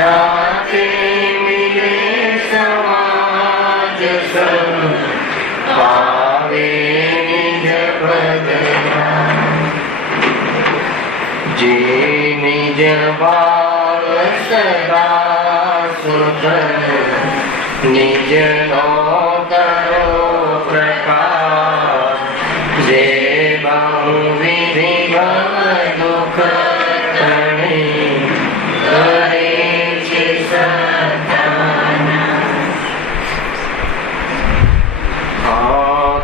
जाते मिले समाज सब पावे निज बदला जे निज भाव सदा सुधर निज नो करो प्रकाश जे बहुविधि भव दुख तणे करे छे सत्ताना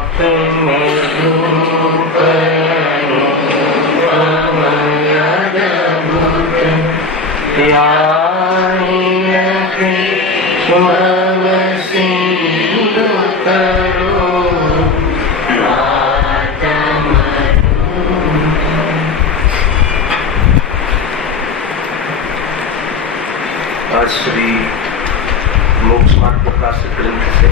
आत्मरूप आज श्री मोक्ष मार्ग प्रकाशक ग्रंथ से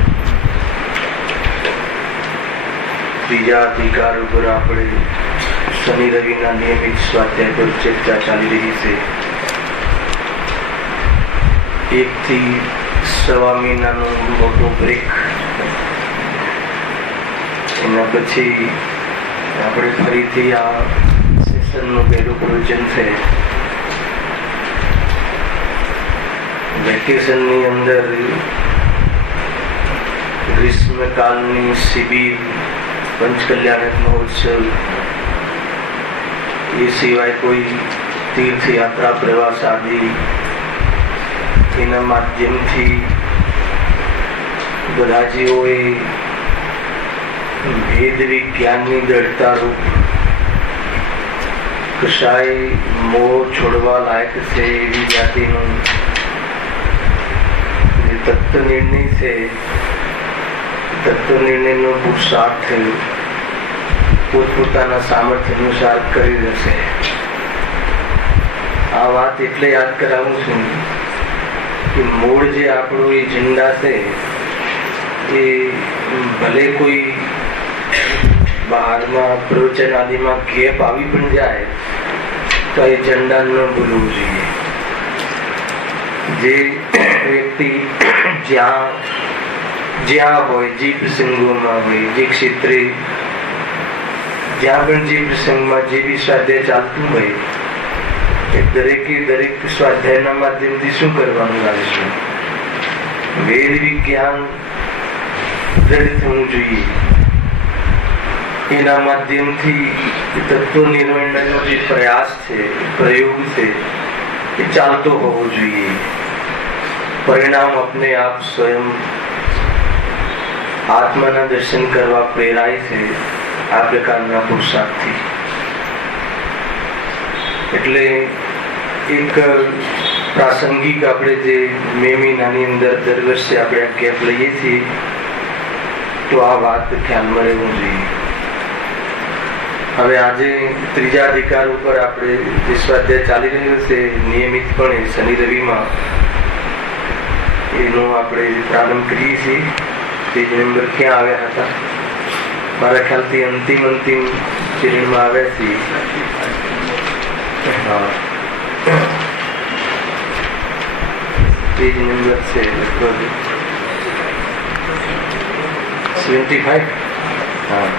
तीजा अधिकार पर આપણે શનિ રવિના નિયમિત સ્વાધ્યાય પર ચર્ચા ચાલી રહી છે. 1 થી 1.25 મહિનાનો મોટો બ્રેક. એના પછી આપણે ફરીથી આ સેશનનું પહેલું પ્રવચન છે. વેકેશનની અંદર ગ્રીષ્મકાલની શિબિર, પંચકલ્યાણક મહોત્સવ, એ સિવાય કોઈ તીર્થયાત્રા, પ્રવાસ આદિ એના માધ્યમથી બધા જીવોએ ભેદ વિજ્ઞાનની દળતા રૂપ કશાય મોહ છોડવા લાયક છે એવી જાતિનું તત્વ નિર્ણય છે, તત્વ નિર્ણયનો પુરુષાર્થ થયો પોતપોતાના સામર્થ્ય અનુસાર કરી દેશે. આ વાત એટલે યાદ કરાવું છું કે મૂળ જે આપણું એ ઝંડા છે એ ભલે કોઈ બહારમાં પ્રવચન આદિમાં ગેપ આવી પણ જાય તો એ ઝંડા ન ભૂલવું જોઈએ. જે વ્યક્તિ જ્યાં હોય, જે પ્રસંગોમાં હોય, જે ક્ષેત્રે જ્યાં પણ જે પ્રસંગમાં જે બી સ્વાધ્યાય ચાલતું હોય એ દરેકે દરેક સ્વાધ્યાયના માધ્યમથી શું કરવાનું લાવીશું? વેદ વિજ્ઞાન દ્રઢ થવું જોઈએ. એના માધ્યમથી તત્વ નિર્ણયનો જે પ્રયાસ છે, પ્રયોગ છે એ ચાલતો હોવો જોઈએ. પરિણામ अपने आप स्वयं આત્માના દર્શન કરવા પ્રેરાય છે આ પ્રકારના પુરુષાર્થથી. એટલે એક પ્રાસંગિક આપણે જે મે મહિનાની અંદર દર વર્ષે આપણે આ કેમ્પ લઈએ છીએ તો આ વાત ખ્યાલમાં રહેવું જોઈએ. હવે આજે ત્રીજા અધિકાર ઉપર આપણે જે સ્વાધ્યાય ચાલી રહ્યો છે નિયમિતપણે શનિ રવિમાં એનો આપણે પ્રારંભ કરીએ છીએ. પેજ નંબર ક્યાં આવ્યા હતા? મારા ખ્યાલથી અંતિમ ચરણમાં આવ્યા છીએ. પેજ નંબર છે લગભગ 75. હા,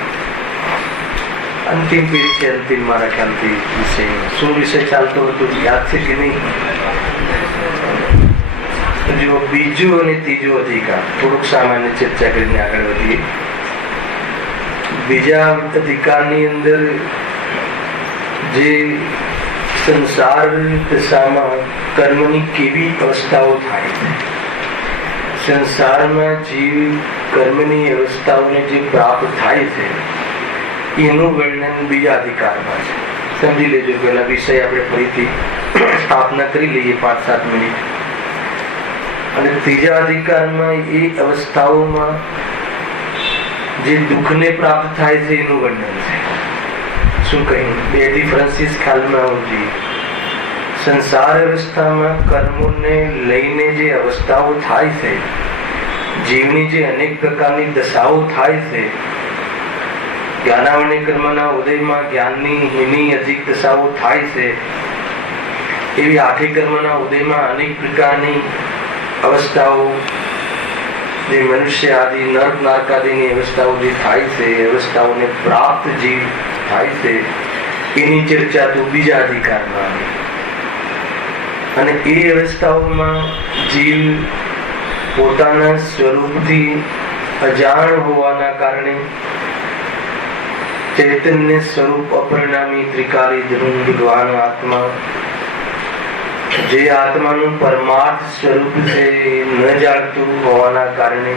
અંતિમ પેજ છે. અંતિમ મારા ખ્યાલથી વિષય શું વિષય ચાલતો હતો યાદ છે કે નહીં? જો બીજો અને ત્રીજો અધિકાર થોડુંક સામાન્ય ચર્ચા કરીને આગળ વધીએ. બીજા અધિકારની અંદર જે સંસાર દશામાં કર્મની કેવી અવસ્થાઓ થાય, સંસારમાં જીવ કર્મની અવસ્થાઓને જે પ્રાપ્ત થાય છે એનું વર્ણન બીજા અધિકારમાં છે. સમજી લેજો. પહેલા વિષય આપણે ફરીથી સ્થાપના કરી લઈએ 5-7 મિનિટ. અને ત્રીજા અધિકારમાં એ અવસ્થાઓમાં જે દુઃખને પ્રાપ્ત થાય છે એનું વર્ણન છે. શું કહ્યું? બે ડિફરન્સીસ ખ્યાલમાં આવવું જોઈએ. સંસાર અવસ્થામાં કર્મોને લઈને જે અવસ્થાઓ થાય છે, જીવની જે અનેક પ્રકારની દશાઓ થાય છે, જ્ઞાનાવરણી કર્મના ઉદયમાં જ્ઞાનની હીની અધિક દશાઓ થાય છે, એવી આઠે કર્મના ઉદયમાં અનેક પ્રકારની અવસ્થાઓ, જે મનુષ્ય આદિ નર્ક નારકાદિની અવસ્થાઓ જે થાય છે, એ અવસ્થાઓને પ્રાપ્ત જીવ થાય છે, એની ચર્ચા તો બીજા અધિકારમાં આવી. અને એ અવસ્થાઓમાં જીવ પોતાના સ્વરૂપથી અજાણ હોવાના કારણે ચૈતન્ય સ્વરૂપ અપરિણામી ત્રિકાલી ધ્રુવ ભગવાન આત્મા, જે આત્માનું પરમાર્થ સ્વરૂપ છે ન જાણતું હોવાના કારણે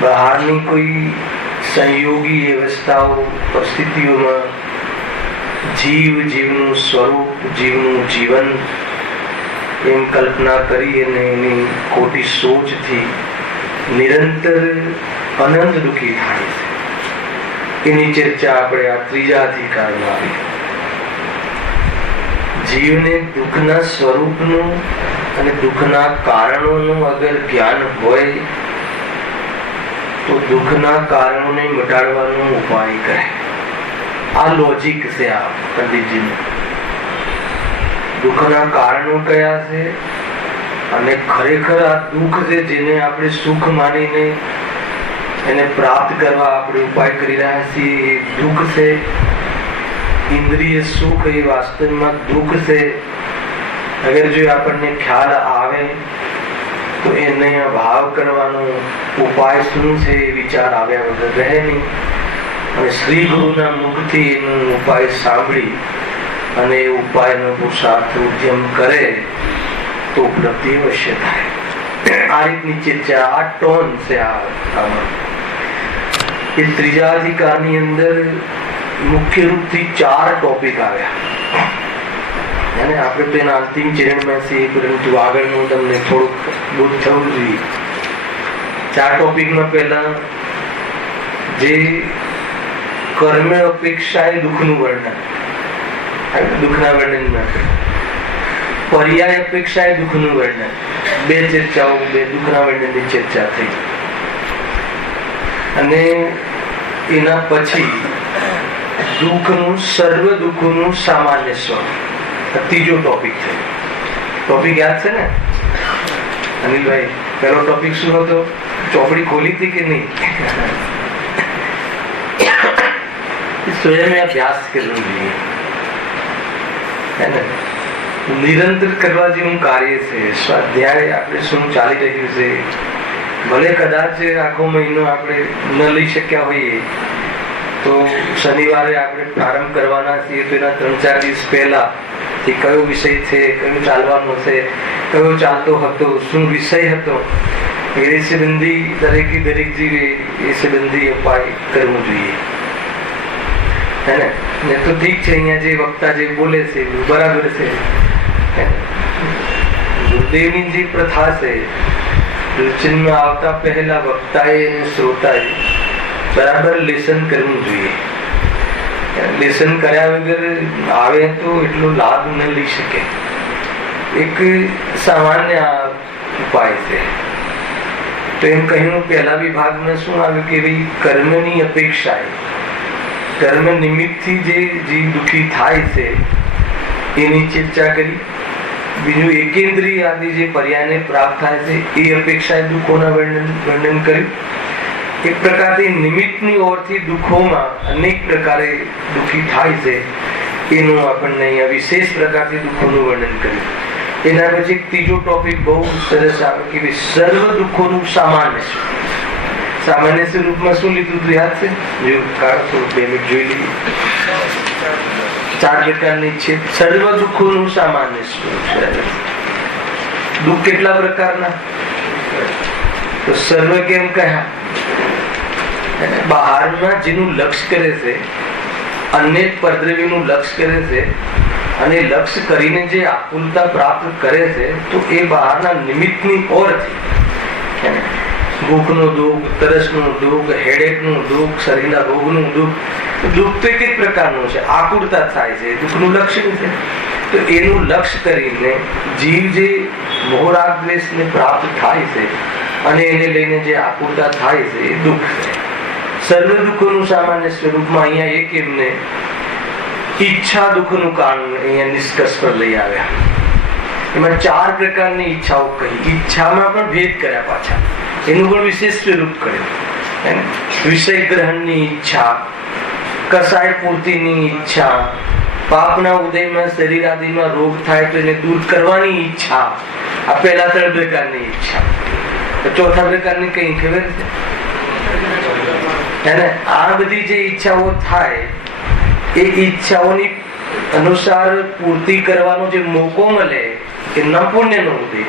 બહારની કોઈ સંયોગી અવસ્થાઓ પરિસ્થિતિઓમાં જીવનું સ્વરૂપ, જીવનું જીવન એમ કલ્પના કરી અને એની ખોટી સોચથી નિરંતર અનંત દુઃખી થાય છે. એની ચર્ચા આપણે આ ત્રીજા અધિકારમાં આવી. જીવને દુઃખના સ્વરૂપનું અને દુઃખના કારણોનું અગર જ્ઞાન હોય તો દુઃખના કારણોને મટાડવાનો ઉપાય કરે. આ લોજિક છે આ પંડિતજીનું. દુઃખના કારણો કયા છે અને ખરેખર આ દુઃખ છે જેને આપણે સુખ માનીને એને પ્રાપ્ત કરવા આપણે ઉપાય કરી રહ્યા છીએ, એ દુઃખ છે. ઇન્દ્રિય સુખ એ વાસ્તવમાં દુઃખ છે. અગર જો આપણને ખ્યાલ આવે તો એને ભાવ કરવાનો ઉપાય શું છે એ વિચાર આવ્યા વગર રહે નહીં. અને શ્રી ગુરુના મુખથી એનો ઉપાય સાંભળી અને એ ઉપાયનો પુરુષાર્થ ઉદ્યમ કરે તો ઉપલબ્ધિ અવશ્ય થાય. આ રીતની ચર્ચા, આ ટોન છે આમાં. એ ત્રીજા અધિકારની અંદર મુખ્ય રૂપથી 4 ટોપિક આવ્યા અને આપણે તો એના અંતિમ ચરણમાં છીએ, પરંતુ આગળનું તમને થોડુંક બોધ થવું જોઈએ. 4 ટોપિકમાં પહેલા જે કર્મ અપેક્ષાએ દુઃખનું વર્ણન, દુઃખના વર્ણનમાં પર્યાય અપેક્ષાએ દુઃખનું વર્ણન, 2 ચર્ચાઓ, 2 દુઃખના વર્ણનની ચર્ચા થઈ. અને એના પછી દુઃખનું, સર્વ દુઃખનું સામાન્ય સ્વરૂપ, ત્રીજો ટોપિક છે. ટોપિક યાદ છે ને અનિલભાઈ? પહેલો ટોપિક શું હતો? ચોપડી ખોલી હતી કે નહીં? સ્વયં અભ્યાસ કરવો જોઈએ, નિરંતર કરવા જેવું કાર્ય છે. સ્વાધ્યાય આપણે શું ચાલી રહ્યું છે, ભલે કદાચ આખો મહિનો આપણે ન લઈ શક્યા હોઈએ તો શનિવારે આપણે પ્રારંભ કરવાના છીએ, તો એના 3-4 દિવસ પહેલા કયો વિષય છે, કયો ચાલવાનો છે, કયો ચાલતો હતો, શું વિષય હતો, એ સંબંધી દરેક જીવે એ સંબંધી ઉપાય કરવો જોઈએ. હે ને? તો ઠીક છે, અહીંયા જે વક્તા જે બોલે છે બરાબર છે. ગુરુદેવની જે પ્રથા છે, રૂચિનમાં આવતા પહેલા વક્તાએ અને શ્રોતાએ બરાબર લેસન કરવું જોઈએ. લેસન કર્યા વગર આવે તો એટલો લાભ ન લઈ શકે. એક સામાન્ય ઉપાય છે. તો એમ કહ્યું પહેલા વિભાગમાં શું આવ્યું કે ભાઈ કર્મની અપેક્ષાએ, કર્મ નિમિત્તથી જે જીવ દુઃખી થાય છે એની ચર્ચા કરી. બીજું એકેન્દ્રિય આદિ જે પર્યાયને પ્રાપ્ત થાય છે એ અપેક્ષાએ દુઃખોના વર્ણન કર્યું. એક પ્રકારથી નિમિત્તની ઓરથી દુઃખોમાં અનેક પ્રકારે દુઃખી થાય છે એનું આપણને અહીંયા વિશેષ પ્રકારથી દુઃખોનું વર્ણન કર્યું. એના પછી ત્રીજો ટોપિક બહુ સરસ આવે કે સર્વ દુઃખોનું સામાન્ય સ્વરૂપ. સામાન્ય સ્વરૂપમાં શું લીધું હતું યાદ છે? જો કાઢો 2 મિનિટ જોઈ લઈએ. 4 પ્રકારની છે. સર્વ દુઃખોનું સામાન્ય સ્વરૂપ. દુઃખ કેટલા પ્રકારના? તો સર્વ કેમ કહ્યા? બહારમાં જેનું લક્ષ્ય કરે છે, અન્ય પરદ્રવ્યનું લક્ષ્ય કરે છે અને લક્ષ્ય કરીને જે આકુલતા પ્રાપ્ત કરે છે, તો એ બહારના નિમિત્તની ઓરથી ભૂખનો દુઃખ, તરસનું દુઃખ, હેડેકનું દુઃખ, શરીરના રોગનું દુઃખ, દુઃખ તો એક જ પ્રકારનું છે. આકુળતા થાય છે, દુઃખનું લક્ષ્ય છે. તો એનું લક્ષ્ય કરીને જીવ જે મોહરાગ દ્વેષને પ્રાપ્ત થાય છે અને એને લઈને જે આકુળતા થાય છે એ દુઃખ છે. સર્વ દુઃખોનું સામાન્ય સ્વરૂપમાં અહીંયા એક એમને ઈચ્છા દુઃખનું કારણ અહીંયા નિષ્કર્ષ પર લઈ આવ્યા. એમાં 4 પ્રકારની ઈચ્છાઓ કહી. ઈચ્છામાં પણ ભેદ કર્યા પાછા, એનું પણ વિશેષ સ્વરૂપ કર્યું. વિષય ગ્રહણની ઈચ્છા, કસાય પૂર્તિની ઈચ્છા, પાપના ઉદયમાં શરીર આદિમાં રોગ થાય તો એને દૂર કરવાની ઈચ્છા. આ પહેલા 3 પ્રકારની ઈચ્છા. ચોથા પ્રકારની કઈ ખબર છે? આ બધી જે ઈચ્છાઓ થાય એ ઈચ્છાઓની અનુસાર પૂર્તિ કરવાનો જે મોકો મળે કે ન પુણ્યનો ઉદય,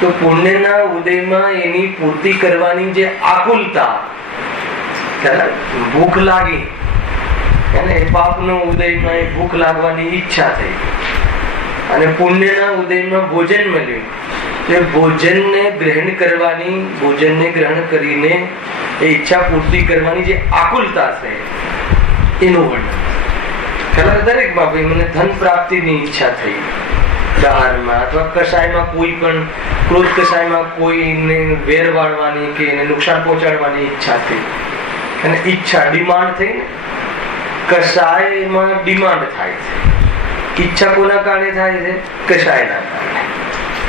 તો પુણ્યના ઉદયમાં એની પૂર્તિ કરવાની જે આકુલતા, ભૂખ લાગી અને પાપનો ઉદયમાં ભૂખ લાગવાની ઈચ્છા થઈ, અને પુણ્યના ઉદયમાં ભોજન મળ્યું, એ ભોજનને ગ્રહણ કરવાની, ભોજનને ગ્રહણ કરીને એ ઈચ્છા પૂર્તિ કરવાની જે આકુલતા છે એનું વર્ણન. દરેક બાબત મને ધન પ્રાપ્તિની ઈચ્છા થઈ દાનમાં અથવા કસાયમાં, કોઈ પણ ક્રોધ કસાયમાં કોઈને વેર વાળવાની કે એને નુકસાન પહોંચાડવાની ઈચ્છા થઈ, અને ઈચ્છા ડિમાન્ડ થઈ ને, કસાયમાં ડિમાન્ડ થાય છે. ઈચ્છા કોના કારણે થાય છે? કસાયના કારણે.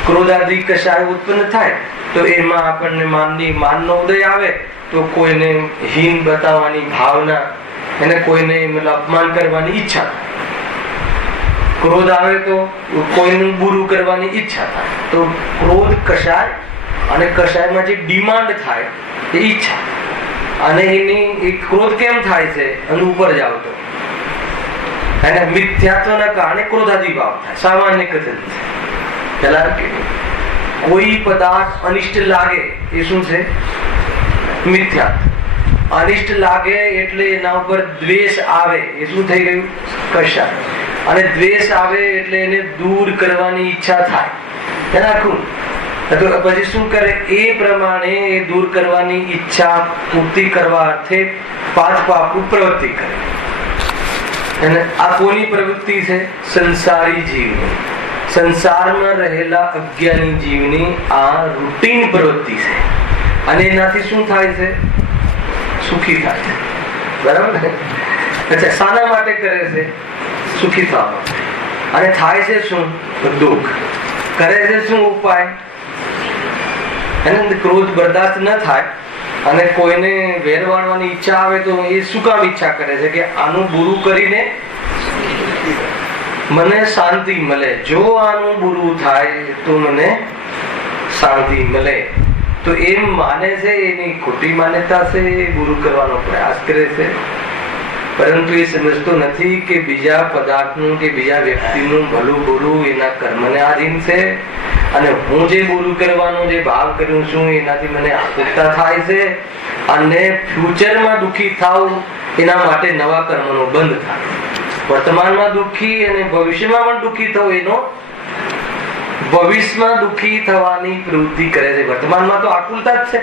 ક્રોધાદી કસાય ઉત્પન્ન થાય તો એમાં આપણને માનનો ઉદય આવે તો કોઈને હીન બતાવવાની ભાવના, એને કોઈને અપમાન કરવાની ઈચ્છા થાય. ક્રોધ આવે તો કોઈનું બુરું કરવાની ઈચ્છા થાય. તો ક્રોધ કસાય, અને કસાયમાં જે ડિમાન્ડ થાય એ ઈચ્છા. અને એની ક્રોધ કેમ થાય છે? અને ઉપર જાવ તો અને મિથ્યાત્વના કારણે ક્રોધાદી ભાવ થાય. સામાન્ય કથન છે. પેલા કોઈ પદાર્થ અનિષ્ટ લાગે એ શું છે? મિથ્યાત્વ. અનિષ્ટ લાગે એટલે એના ઉપર દ્વેષ આવે, એ શું થઈ ગયું? કસાય. અને દ્વેષ આવે એટલે એને દૂર કરવાની ઈચ્છા થાય. પછી શું કરે? એ પ્રમાણે એ દૂર કરવાની ઈચ્છા પૂર્તિ કરવા અર્થે પાપનું પ્રવૃત્તિ કરે. અને આ કોની પ્રવૃત્તિ છે? સંસારી જીવની, સંસારમાં રહેલા અજ્ઞાની જીવની આ રૂટીન પ્રવૃત્તિ છે. અને એનાથી શું થાય છે? સુખી થાય છે. બરાબર ને? અચ્છા, શાના માટે કરે છે? સુખી થવા માટે. અને થાય છે શું? દુઃખ. કરે છે શું ઉપાય? એને ક્રોધ બરદાસ્ત ન થાય અને કોઈને વેર વાળવાની ઈચ્છા આવે તો એ શું કામ ઈચ્છા કરે છે? કે આનું બુરું કરીને મને શાંતિ મળે. જો આનું બુરું થાય તો મને શાંતિ મળે. તો એમ માને છે, એની ખોટી માન્યતા છે, એ બુરું કરવાનો પ્રયાસ કરે છે. પરંતુ એ સમજતો નથી કે બીજા પદાર્થનું કે બીજા વ્યક્તિનું ભલું બુરું એના કર્મને આધીન છે. અને હું જે બુરું કરવાનો જે ભાવ કરું છું એનાથી મને આકુલતા થાય છે, અને ફ્યુચરમાં દુઃખી થાવ એના માટે નવા કર્મનો બંધ થાય. વર્તમાનમાં દુઃખી અને ભવિષ્યમાં પણ દુઃખી થવું, એનો ભવિષ્યમાં દુઃખી થવાની પ્રવૃત્તિ કરે છે. વર્તમાનમાં તો આકુલતા જ છે,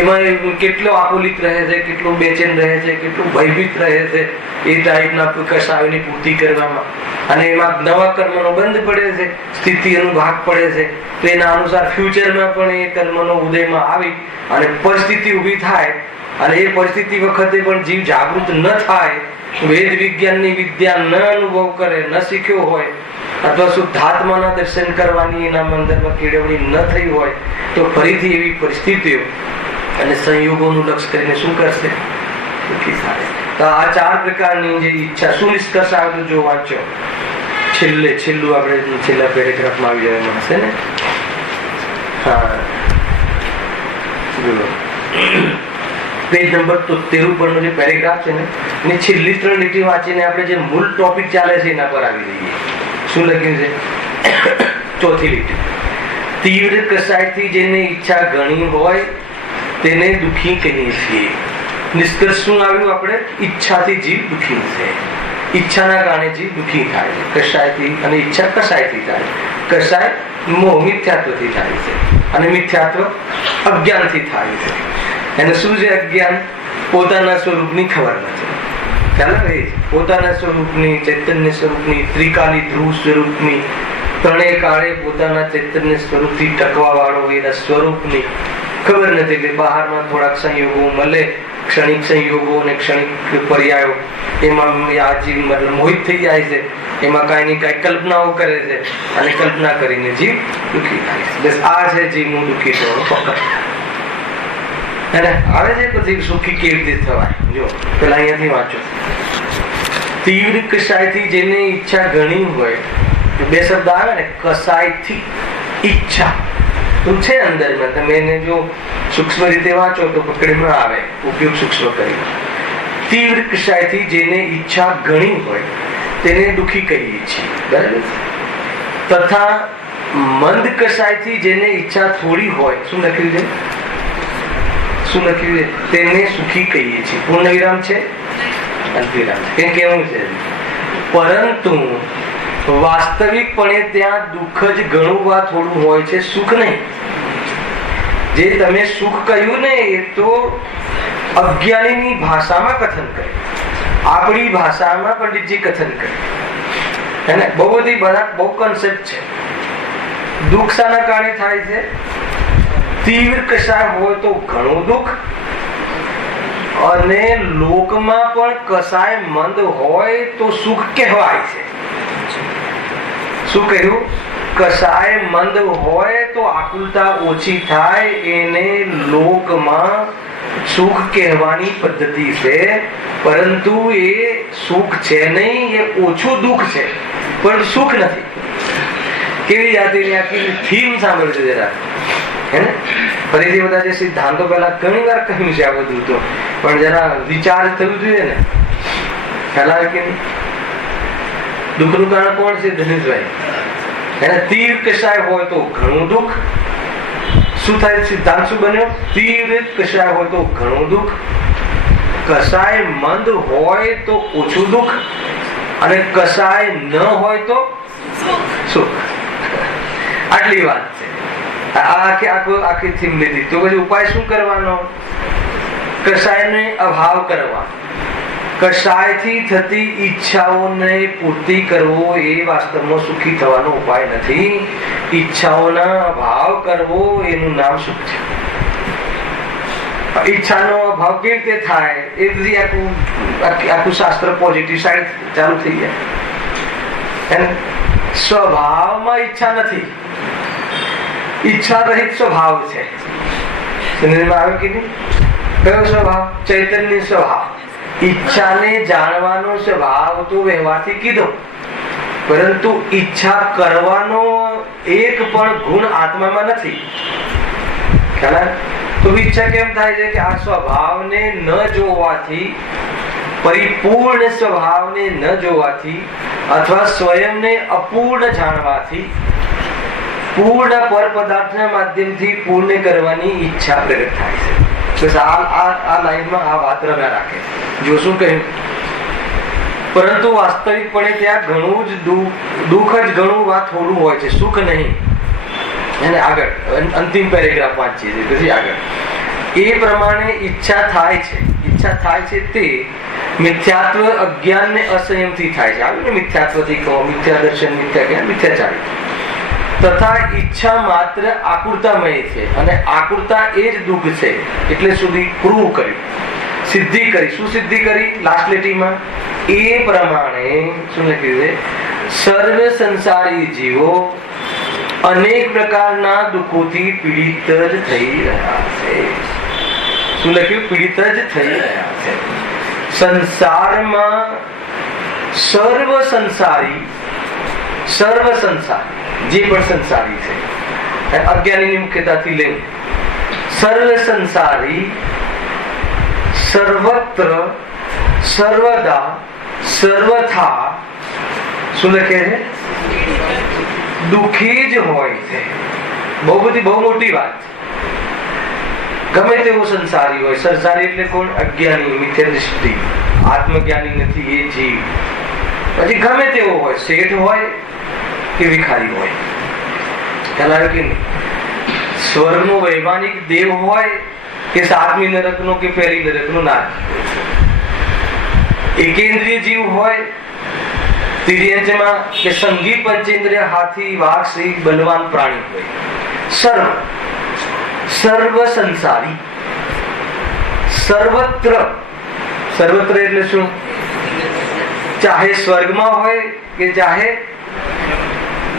એમાં કેટલો આકુલિત રહે છે, કેટલું બેચેન રહે છે, કેટલું ભયભીત રહે છે એ ટાઈપના કસાયોની પૂર્તિ કરવામાં. અને એમાં નવા કર્મનો બંધ પડે છે, સ્થિતિ એનું ભાગ પડે છે. તો એના અનુસાર ફ્યુચરમાં પણ એ કર્મનો ઉદયમાં આવી અને પરિસ્થિતિ ઊભી થાય, અને એ પરિસ્થિતિ વખતે પણ જીવ જાગૃત ન થાય, વેદ વિજ્ઞાનની વિદ્યા ન અનુભવ કરે, ન શીખ્યો હોય, અથવા શુદ્ધાત્માના દર્શન કરવાની એના અંદરમાં કેળવણી ન થઈ હોય, તો ફરીથી એવી પરિસ્થિતિઓ અને સંયોગોનું લક્ષ કરીને શું કરશે? દુઃખી થાય. તો આ 4 પ્રકારની જે ઈચ્છા, શું નિષ્કર્ષ આવે તો જો વાંચો. છેલ્લું આપણે છેલ્લા પેરેગ્રાફમાં આવી જાય મળશે ને. હા, પેજ નંબર 73 પરનો જે પેરેગ્રાફ છે ને, એની છેલ્લી 3 લીટી વાંચીને આપણે જે મૂળ ટોપિક ચાલે છે એના પર આવી જઈએ. શું લખ્યું છે? 4થી લીટી. તીવ્ર કસાયથી જેને ઈચ્છા ઘણી હોય તેને દુઃખી કહીએ છીએ. નિષ્કર્ષ શું આવ્યું? આપણે ઈચ્છાથી જીવ દુઃખી છે. ઈચ્છાના કારણે જીવ દુઃખી થાય છે કસાયથી, અને ઈચ્છા કસાયથી થાય. કસાય મોહ મિથ્યાત્વથી થાય છે, અને મિથ્યાત્વ અજ્ઞાનથી થાય છે. એને શું છે અજ્ઞાન? પોતાના સ્વરૂપની ખબર નથી. ખ્યાલ આવે? પોતાના સ્વરૂપની, ચૈતન્ય સ્વરૂપની, ત્રિકાલી ધ્રુવ સ્વરૂપની, ત્રણેય કાળે પોતાના ચૈતન્ય સ્વરૂપથી ટકવા વાળો એના સ્વરૂપની ખબર નથી કે બહારમાં થોડાક સંયોગો મળે, ક્ષણિક સંયોગો અને ક્ષણિક પર્યાયો, એમાં આ જીવ મતલબ મોહિત થઈ જાય છે, એમાં કાંઈ ને કાંઈ કલ્પનાઓ કરે છે અને કલ્પના કરીને જીવ દુઃખી થાય છે. બસ આ છે જીવનું દુઃખી થવાનું પકડ. અને આવે છે પછી સુખી કેવી રીતે થવાય. જો પેલા અહીંયાથી વાંચો. તીવ્ર કસાયથી જેને ઈચ્છા ઘણી હોય, બે શબ્દ આવે ને, કસાયથી ઈચ્છા તો છે અંદરમાં, તમે એને જો સૂક્ષ્મ રીતે વાંચો તો પકડીમાં આવે. ઉપયોગ સૂક્ષ્મ કરી. તીવ્ર કસાયથી જેને ઈચ્છા ઘણી હોય તેને દુઃખી કહીએ છીએ, બરાબર. તથા મંદ કસાયથી જેને ઈચ્છા થોડી હોય, શું લખ્યું છે? શું લખ્યું છે? તેને સુખી કહીએ છીએ. પૂર્ણ વિરામ છે, અલ્પવિરામ છે. કેવું છે? પરંતુ વાસ્તવિકપણે ત્યાં દુઃખ જ ઘણું વા થોડું હોય છે, સુખ નહીં. જે તમે સુખ કહ્યું ને એ તો અજ્ઞાનીની ભાષામાં કથન કરે, આપણી ભાષામાં પંડિતજી કથન કરે. એને બહુ બધી બહુ કન્સેપ્ટ છે. દુઃખ શાના કારણે થાય છે? તીવ્ર કસાય હોય તો ઘણું દુઃખ, અને લોકમાં પણ કસાય મંદ હોય તો સુખ કહેવાય છે. શું કહ્યું? કસાય મંદ હોય તો આકુલતા ઓછી થાય, એને લોકમાં સુખ કહેવાની પદ્ધતિ છે. પરંતુ એ સુખ છે નહીં, એ ઓછું દુઃખ છે, પણ સુખ નથી. કેવી જાતિની આખી થીમ સાંભળજો જરા, હે ને? ફરીથી બધા જે સિદ્ધાંતો પહેલા ઘણી વાર કહ્યું છે આ બધું, તો પણ જરા વિચાર થવું જોઈએ ને. ખ્યાલ આવે કે નહીં? દુઃખનું કારણ કોણ છે? ધનેશભાઈ. એને તીવ્ર કસાય હોય તો ઘણું દુઃખ. શું થાય? સિદ્ધાંત શું બન્યો? તીવ્ર કસાય હોય તો ઘણું દુઃખ, કસાય મંદ હોય તો ઓછું દુઃખ, અને કસાય ન હોય તો સુખ. આટલી વાત છે. આખી થીમ લીધી. તો પછી ઉપાય શું કરવાનો? કસાયને અભાવ કરવા. કસાયથી થતી ઈચ્છાઓને પૂર્તિ કરવો એ વાસ્તવમાં સુખી થવાનો ઉપાય નથી. ઈચ્છાઓના અભાવ કરવો એનું નામ સુખ છે. ઈચ્છાનો અભાવ કેવી રીતે થાય? એ બધી આખું શાસ્ત્ર પોઝિટિવ સાઈડ ચાલુ થઈ જાય. સ્વભાવમાં ઈચ્છા નથી, ઈચ્છા રહિત સ્વભાવ છે. સમજમાં આવે કે નહીં? કયો સ્વભાવ? ચૈતન્ય સ્વભાવ. ઈચ્છાને જાણવાનો સ્વભાવ તો વ્યવહારથી કીધો, પરંતુ ઈચ્છા કરવાનો એક પણ ગુણ આત્મામાં નથી. ખ્યાલ? તો ઈચ્છા કેમ થાય છે? કે આ સ્વભાવને ન જોવાથી, પરિપૂર્ણ સ્વભાવને ન જોવાથી, અથવા સ્વયંને અપૂર્ણ જાણવાથી પૂર્ણ પર પદાર્થના માધ્યમથી પૂર્ણ કરવાની ઈચ્છા પ્રગટ થાય છે. આ લાઈનમાં આ વાત રમ્યા રાખે. જો શું કહ્યું? પરંતુ વાસ્તવિકપણે ત્યાં ઘણું જ દુઃખ જ ઘણું વાત થોડું હોય છે, સુખ નહીં. એને આગળ અંતિમ પેરેગ્રાફ વાંચીએ છીએ, પછી આગળ એ પ્રમાણે ઈચ્છા થાય છે. ઈચ્છા થાય છે તે મિથ્યાત્વ અજ્ઞાન ને અસંયમથી થાય છે. આવ્યું ને? મિથ્યાત્વથી કહો, મિથ્યા દર્શન, મિથ્યા જ્ઞાન, મિથ્યાચારી. તથા ઈચ્છા માત્ર આકુરતામય છે, અને આકુરતા એ જ દુઃખ છે. એટલે સુધી પ્રૂવ કર્યું, સિદ્ધિ કરી. શું સિદ્ધિ કરી? લાસ્ટ લીટીમાં એ પ્રમાણે શું લખ્યું છે? સર્વ સંસારી જીવો અનેક પ્રકારના દુઃખોથી પીડિત જ થઈ રહ્યા છે. શું લખ્યું? પીડિત જ થઈ રહ્યા છે. સંસારમાં સર્વ સંસારી જે પણ સંસારી છે, અજ્ઞાનીની મુખ્યતાથી લેવું. સર્વ સંસારી સર્વત્ર સર્વદા સર્વથા શું લખે છે? દુઃખી જ હોય છે. બહુ મોટી વાત. ગમે તેવો સંસારી હોય. સંસારી એટલે કોણ? અજ્ઞાની, મિથ્યા દૃષ્ટિ, આત્મજ્ઞાની નથી એ જીવ. પછી ગમે તેવો હોય, શેઠ હોય કે ભિખારી હોય. ખ્યાલ આવ્યો કે નહીં? સ્વર્ગનો વૈમાનિક દેવ હોય કે સાતમી નરકનો કે પહેલી નરકનો નાગ, એકેન્દ્રિય જીવ હોય, તિર્યંજમાં કે સંગી પંચેન્દ્રિય, હાથી, વાઘ, સિંહ, બલવાન પ્રાણી હોય. સર્વ સંસારી. સર્વત્ર, સર્વત્ર એટલે શું? ચાહે સ્વર્ગમાં હોય કે ચાહે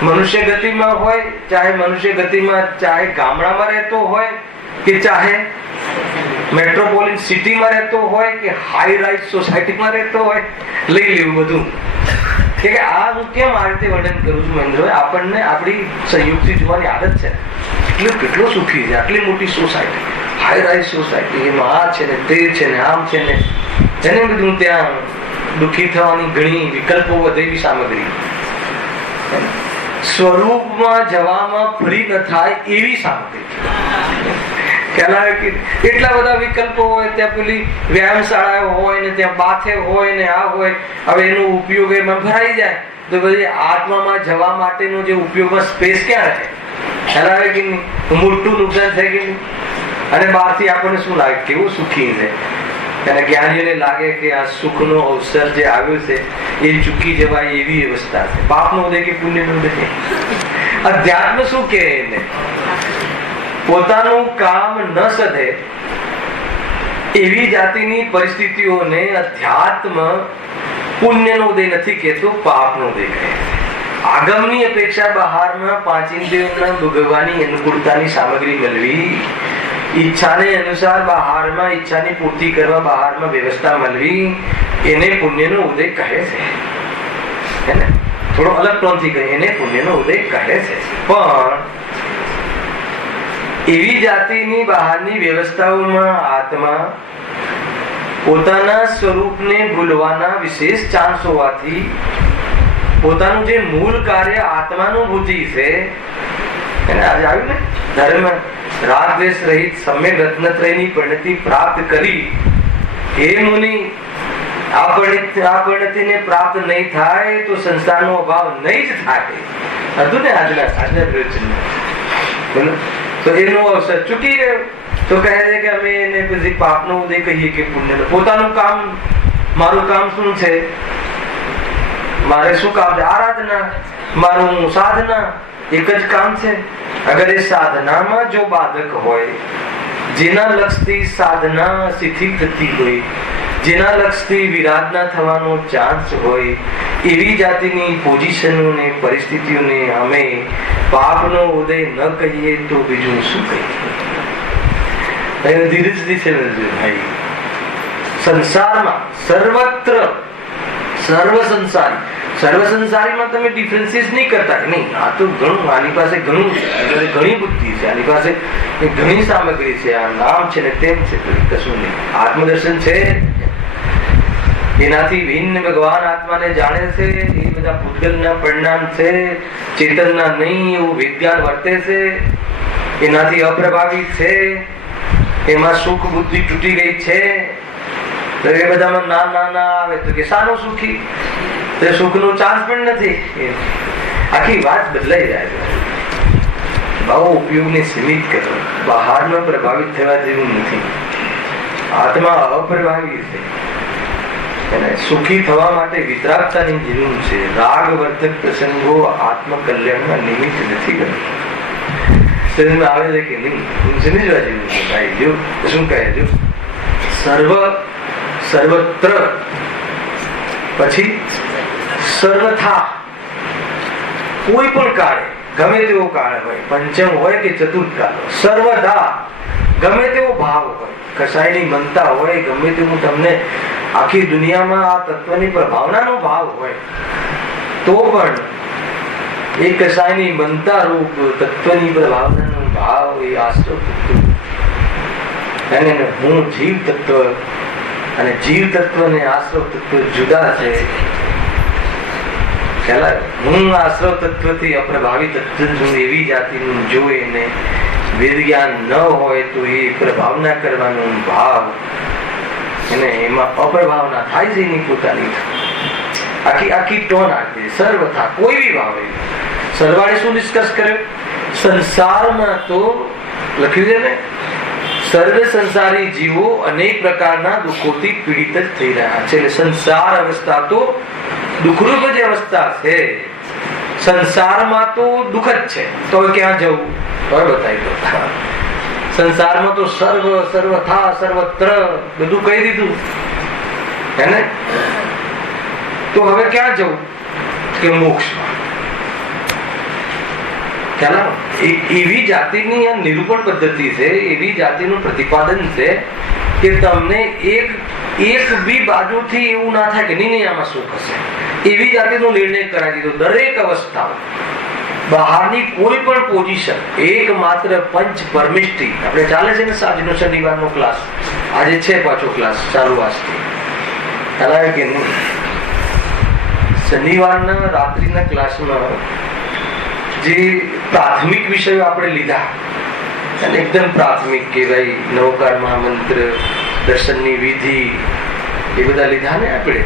મનુષ્ય ગતિમાં હોય, ચાહે મનુષ્ય ગતિમાં, ચાહે ગામડામાં રહેતો હોય કે ચાહે મેટ્રોપોલિટન સિટીમાં રહેતો હોય કે હાઈ રાઇઝ સોસાયટીમાં રહેતો હોય, લઈ લેવું બધું. કે આ હું કેમ આ રીતે વર્ણન કરું છું મહેન્દ્ર? આપણને આપણી સંયુક્તિ જોવાની આદત છે. કેટલો સુખી છે, આટલી મોટી સોસાયટી, હાઈ રાઇઝ સોસાયટી, એમાં આ છે ને તે છે ને આમ છે ને, એને બધું ત્યાં દુઃખી થવાની ઘણી વિકલ્પો વધેલી સામગ્રી. સ્વરૂપમાં જવામાં ફરી ન થાય એવી સામગ્રી. ખ્યાલ આવે કે એટલા બધા વિકલ્પો હોય, ત્યાં પેલી વ્યાયામશાળા હોય ને ત્યાં બાથે હોય ને આ હોય. હવે એનો ઉપયોગ એમાં ભરાઈ જાય તો પછી આત્મામાં જવા માટેનો જે ઉપયોગમાં સ્પેસ ક્યાં રહે? ખ્યાલ આવે કે નહીં? મોટું નુકસાન થાય કે નહીં? અને બહારથી આપણને શું લાગે? કેવું સુખી છે. અને જ્ઞાનીઓને લાગે કે આ સુખનો અવસર જે આવ્યો છે એ ચૂકી જવાય એવી અવસ્થા છે. પાપનો ઉદય કે પુણ્યનો ઉદય? અધ્યાત્મ શું કહે એને? પોતાનું કામ ન સધે એવી જાતિની પરિસ્થિતિઓને અધ્યાત્મ પુણ્યનો ઉદય નથી કહેતો, પાપનો ઉદય કહે છે. આગમની અપેક્ષા બહારમાં પાંચ ઇન્દ્રિયોના ભોગવવાની અનુકૂળતાની સામગ્રી મળવી, ઈચ્છાને અનુસાર બહારમાં ઈચ્છાની પૂર્તિ કરવા બહારમાં વ્યવસ્થા મળવી, એને પુણ્યનો ઉદય કહે છે. થોડો અલગ ટોનથી કહે, એને પુણ્યનો ઉદય કહે છે. પણ એવી જાતિની બહારની વ્યવસ્થાઓમાં આત્મા પોતાના સ્વરૂપને ભૂલવાના વિશેષ ચાન્સ હોવાથી પોતાનું જે મૂળ કાર્ય આત્માનુભૂતિ છે, એને આજે આવ્યું ને, ધર્મ રાગ દ્વેષ રહિત સમ્યક રત્નત્રયની પરિણતિ પ્રાપ્ત કરી, હે મુનિ, આ પરિણતિને પ્રાપ્ત નહીં થાય તો સંસારનો અભાવ નહીં જ થાય. હતું ને આજના પ્રવચન. તો એનો અવસર ચૂકી ગયો. તો કહે છે કે અમે એને પછી પાપનો ઉદય કહીએ કે પુણ્યનો. પોતાનું કામ, મારું કામ શું છે? મારે શું કામ છે? આરાધના. મારું સાધના. એક જ કામ છે. અગર એ સાધનામાં જો બાધક હોય, જેના લક્ષથી સાધના શિથિલ થતી હોય, જેના લક્ષથી વિરાધના થવાનો ચાન્સ હોય, એવી જાતિની પોઝિશનોને પરિસ્થિતિઓને અમે પાપનો ઉદય ન કહીએ તો બીજું શું કહીએ? ધીરજથી છે ભાઈ. સંસારમાં સર્વત્ર સર્વ સંસારી. સર્વ સંસારીમાં તમે ડિફરન્સીસ નહીં કરતા. નહીં, આ તો ઘણું, આની પાસે ઘણું, ઘણી બુદ્ધિ છે, આની પાસે ઘણી સામગ્રી છે, આ નામ છે ને તેમ છે, કશું નહીં. આત્મદર્શન છે, એનાથી ભિન્ન ભગવાન આત્માને જાણે છે. એ બધા પૂતગલના પરિણામ છે, ચેતનના નહીં એવું વિજ્ઞાન વર્તે છે. એનાથી અપ્રભાવિત છે. એમાં સુખ બુદ્ધિ તૂટી ગઈ છે. તો એ બધામાં ના આવે તો કે સાનો સુખી? તો સુખનો ચાન્સ પણ નથી. આખી વાત બદલાઈ જાય છે. બહુ ઉપયોગને સીમિત કરો. બહારમાં પ્રભાવિત થવા જેવું નથી. આત્મા અપ્રભાવી છે. સુખી થવા માટે વિતરાગતાની જરૂર છે. રાગ વર્ધક પ્રસંગો આત્મકલ્યાણમાં નિમિત્ત નથી કરતા. આવે છે કે નહીં? સમજવા જેવું છે ભાઈ. જો શું કહે, જો સર્વત્ર, પછી સર્વથા, કોઈ પણ કાળે, ગમે તેવો કાળ હોય, પંચમ હોય કે ચતુર્થ કાળ, સર્વદા ગમે તેવો ભાવ હોય, કસાયની મનતા હોય, ગમે તેવું તમને આખી દુનિયામાં આ તત્વની પ્રભાવનાનો ભાવ હોય, તો પણ એ કસાયની મનતા રૂપ તત્વની પ્રભાવનાનો ભાવ એ આશ્રવ તત્વ, અને હું જીવ તત્વ, અને જીવ તત્વ ને આશ્રવ તત્વ જુદા છે. હું આશ્રવ તત્વથી અપ્રભાવી તત્વ છું એવી જાતિનું જો એને વેદ જ્ઞાન ન હોય તો એ પ્રભાવના કરવાનો ભાવ, એને એમાં અપ્રભાવના થાય છે. એની પોતાની આખી ટોન આપી સર્વથા, કોઈ બી ભાવ. સરવાળે શું ડિસ્કસ કર્યો? સંસારમાં તો લખ્યું છે ને, સર્વ સંસારી જીવો અનેક પ્રકારના દુઃખોથી પીડિત જ થઈ રહ્યા છે. એટલે સંસાર અવસ્થા તો દુઃખરૂપ જ અવસ્થા છે. સંસારમાં તો દુઃખ જ છે. તો ક્યાં જવું? બતાવી દો. સંસારમાં તો સર્વ સર્વથા સર્વત્ર બધું કહી દીધું હે ને. તો હવે ક્યાં જવું કે મોક્ષમાં. એવી જાતિની આ નિરૂપણ પદ્ધતિ છે, એવી જાતિનું પ્રતિપાદન છે કે તમને એક બી બાજુથી એવું ના થાય કે નહીં આમાં સુખ હશે. એવી જાતિનો નિર્ણય કરાવી દીધો. દરેક અવસ્થાઓ, બહારની કોઈ પણ પોઝિશન, એકમાત્ર પંચ પરમિષ્ટિ. આપણે ચાલે છે ને સાંજનો શનિવારનો ક્લાસ, આજે છે પાછો ક્લાસ ચાલુ આજથી, ખ્યાલ કે નહીં? શનિવારના રાત્રિના ક્લાસમાં જે પ્રાથમિક વિષયો આપણે લીધા, અને એકદમ પ્રાથમિક કે ભાઈ નવકાર મહામંત્ર, દર્શનની વિધિ, એ બધા લીધા ને આપણે.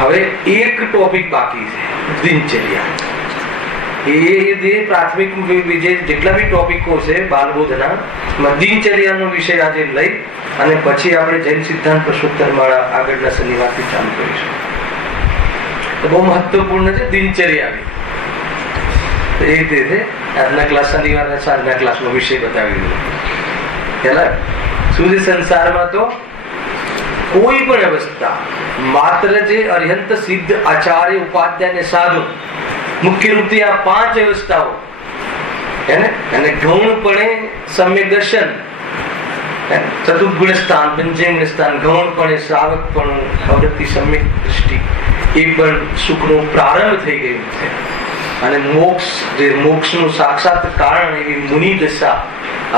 હવે એક ટોપિક બાકી છે, દિનચર્યા. એ પ્રાથમિક જેટલા બી ટોપિકો છે બાલબોધના, દિનચર્યાનો વિષય આજે લઈ અને પછી આપણે જૈન સિદ્ધાંત પ્રસૂત્તર માળા આગળના શનિવારથી ચાલુ કરીશું. તો બહુ મહત્વપૂર્ણ છે દિનચર્યા. એ રીતે છે આજના ક્લાસ, શનિવારના સાંજના ક્લાસનો વિષય બતાવી દીધો. ખ્યાલ શું છે? સંસારમાં તો કોઈ પણ અવસ્થા માત્ર જે અર્યંત સિદ્ધ આચાર્ય ઉપાધ્યાય ને સાધુ, મુખ્ય રૂપથી આ 5 અવસ્થાઓ એને અને ગૌણપણે સમ્યક દર્શન, ચતુર્ગુણ સ્થાન, પંચેન્દ્ર સ્થાન, ગૌણપણે શ્રાવકપણું, અવૃત્તિ સમ્યક દૃષ્ટિ, એ પણ સુખનો પ્રારંભ થઈ ગયું છે. અને મોક્ષ, જે મોક્ષનું સાક્ષાત કારણ એવી મુનિ દશા,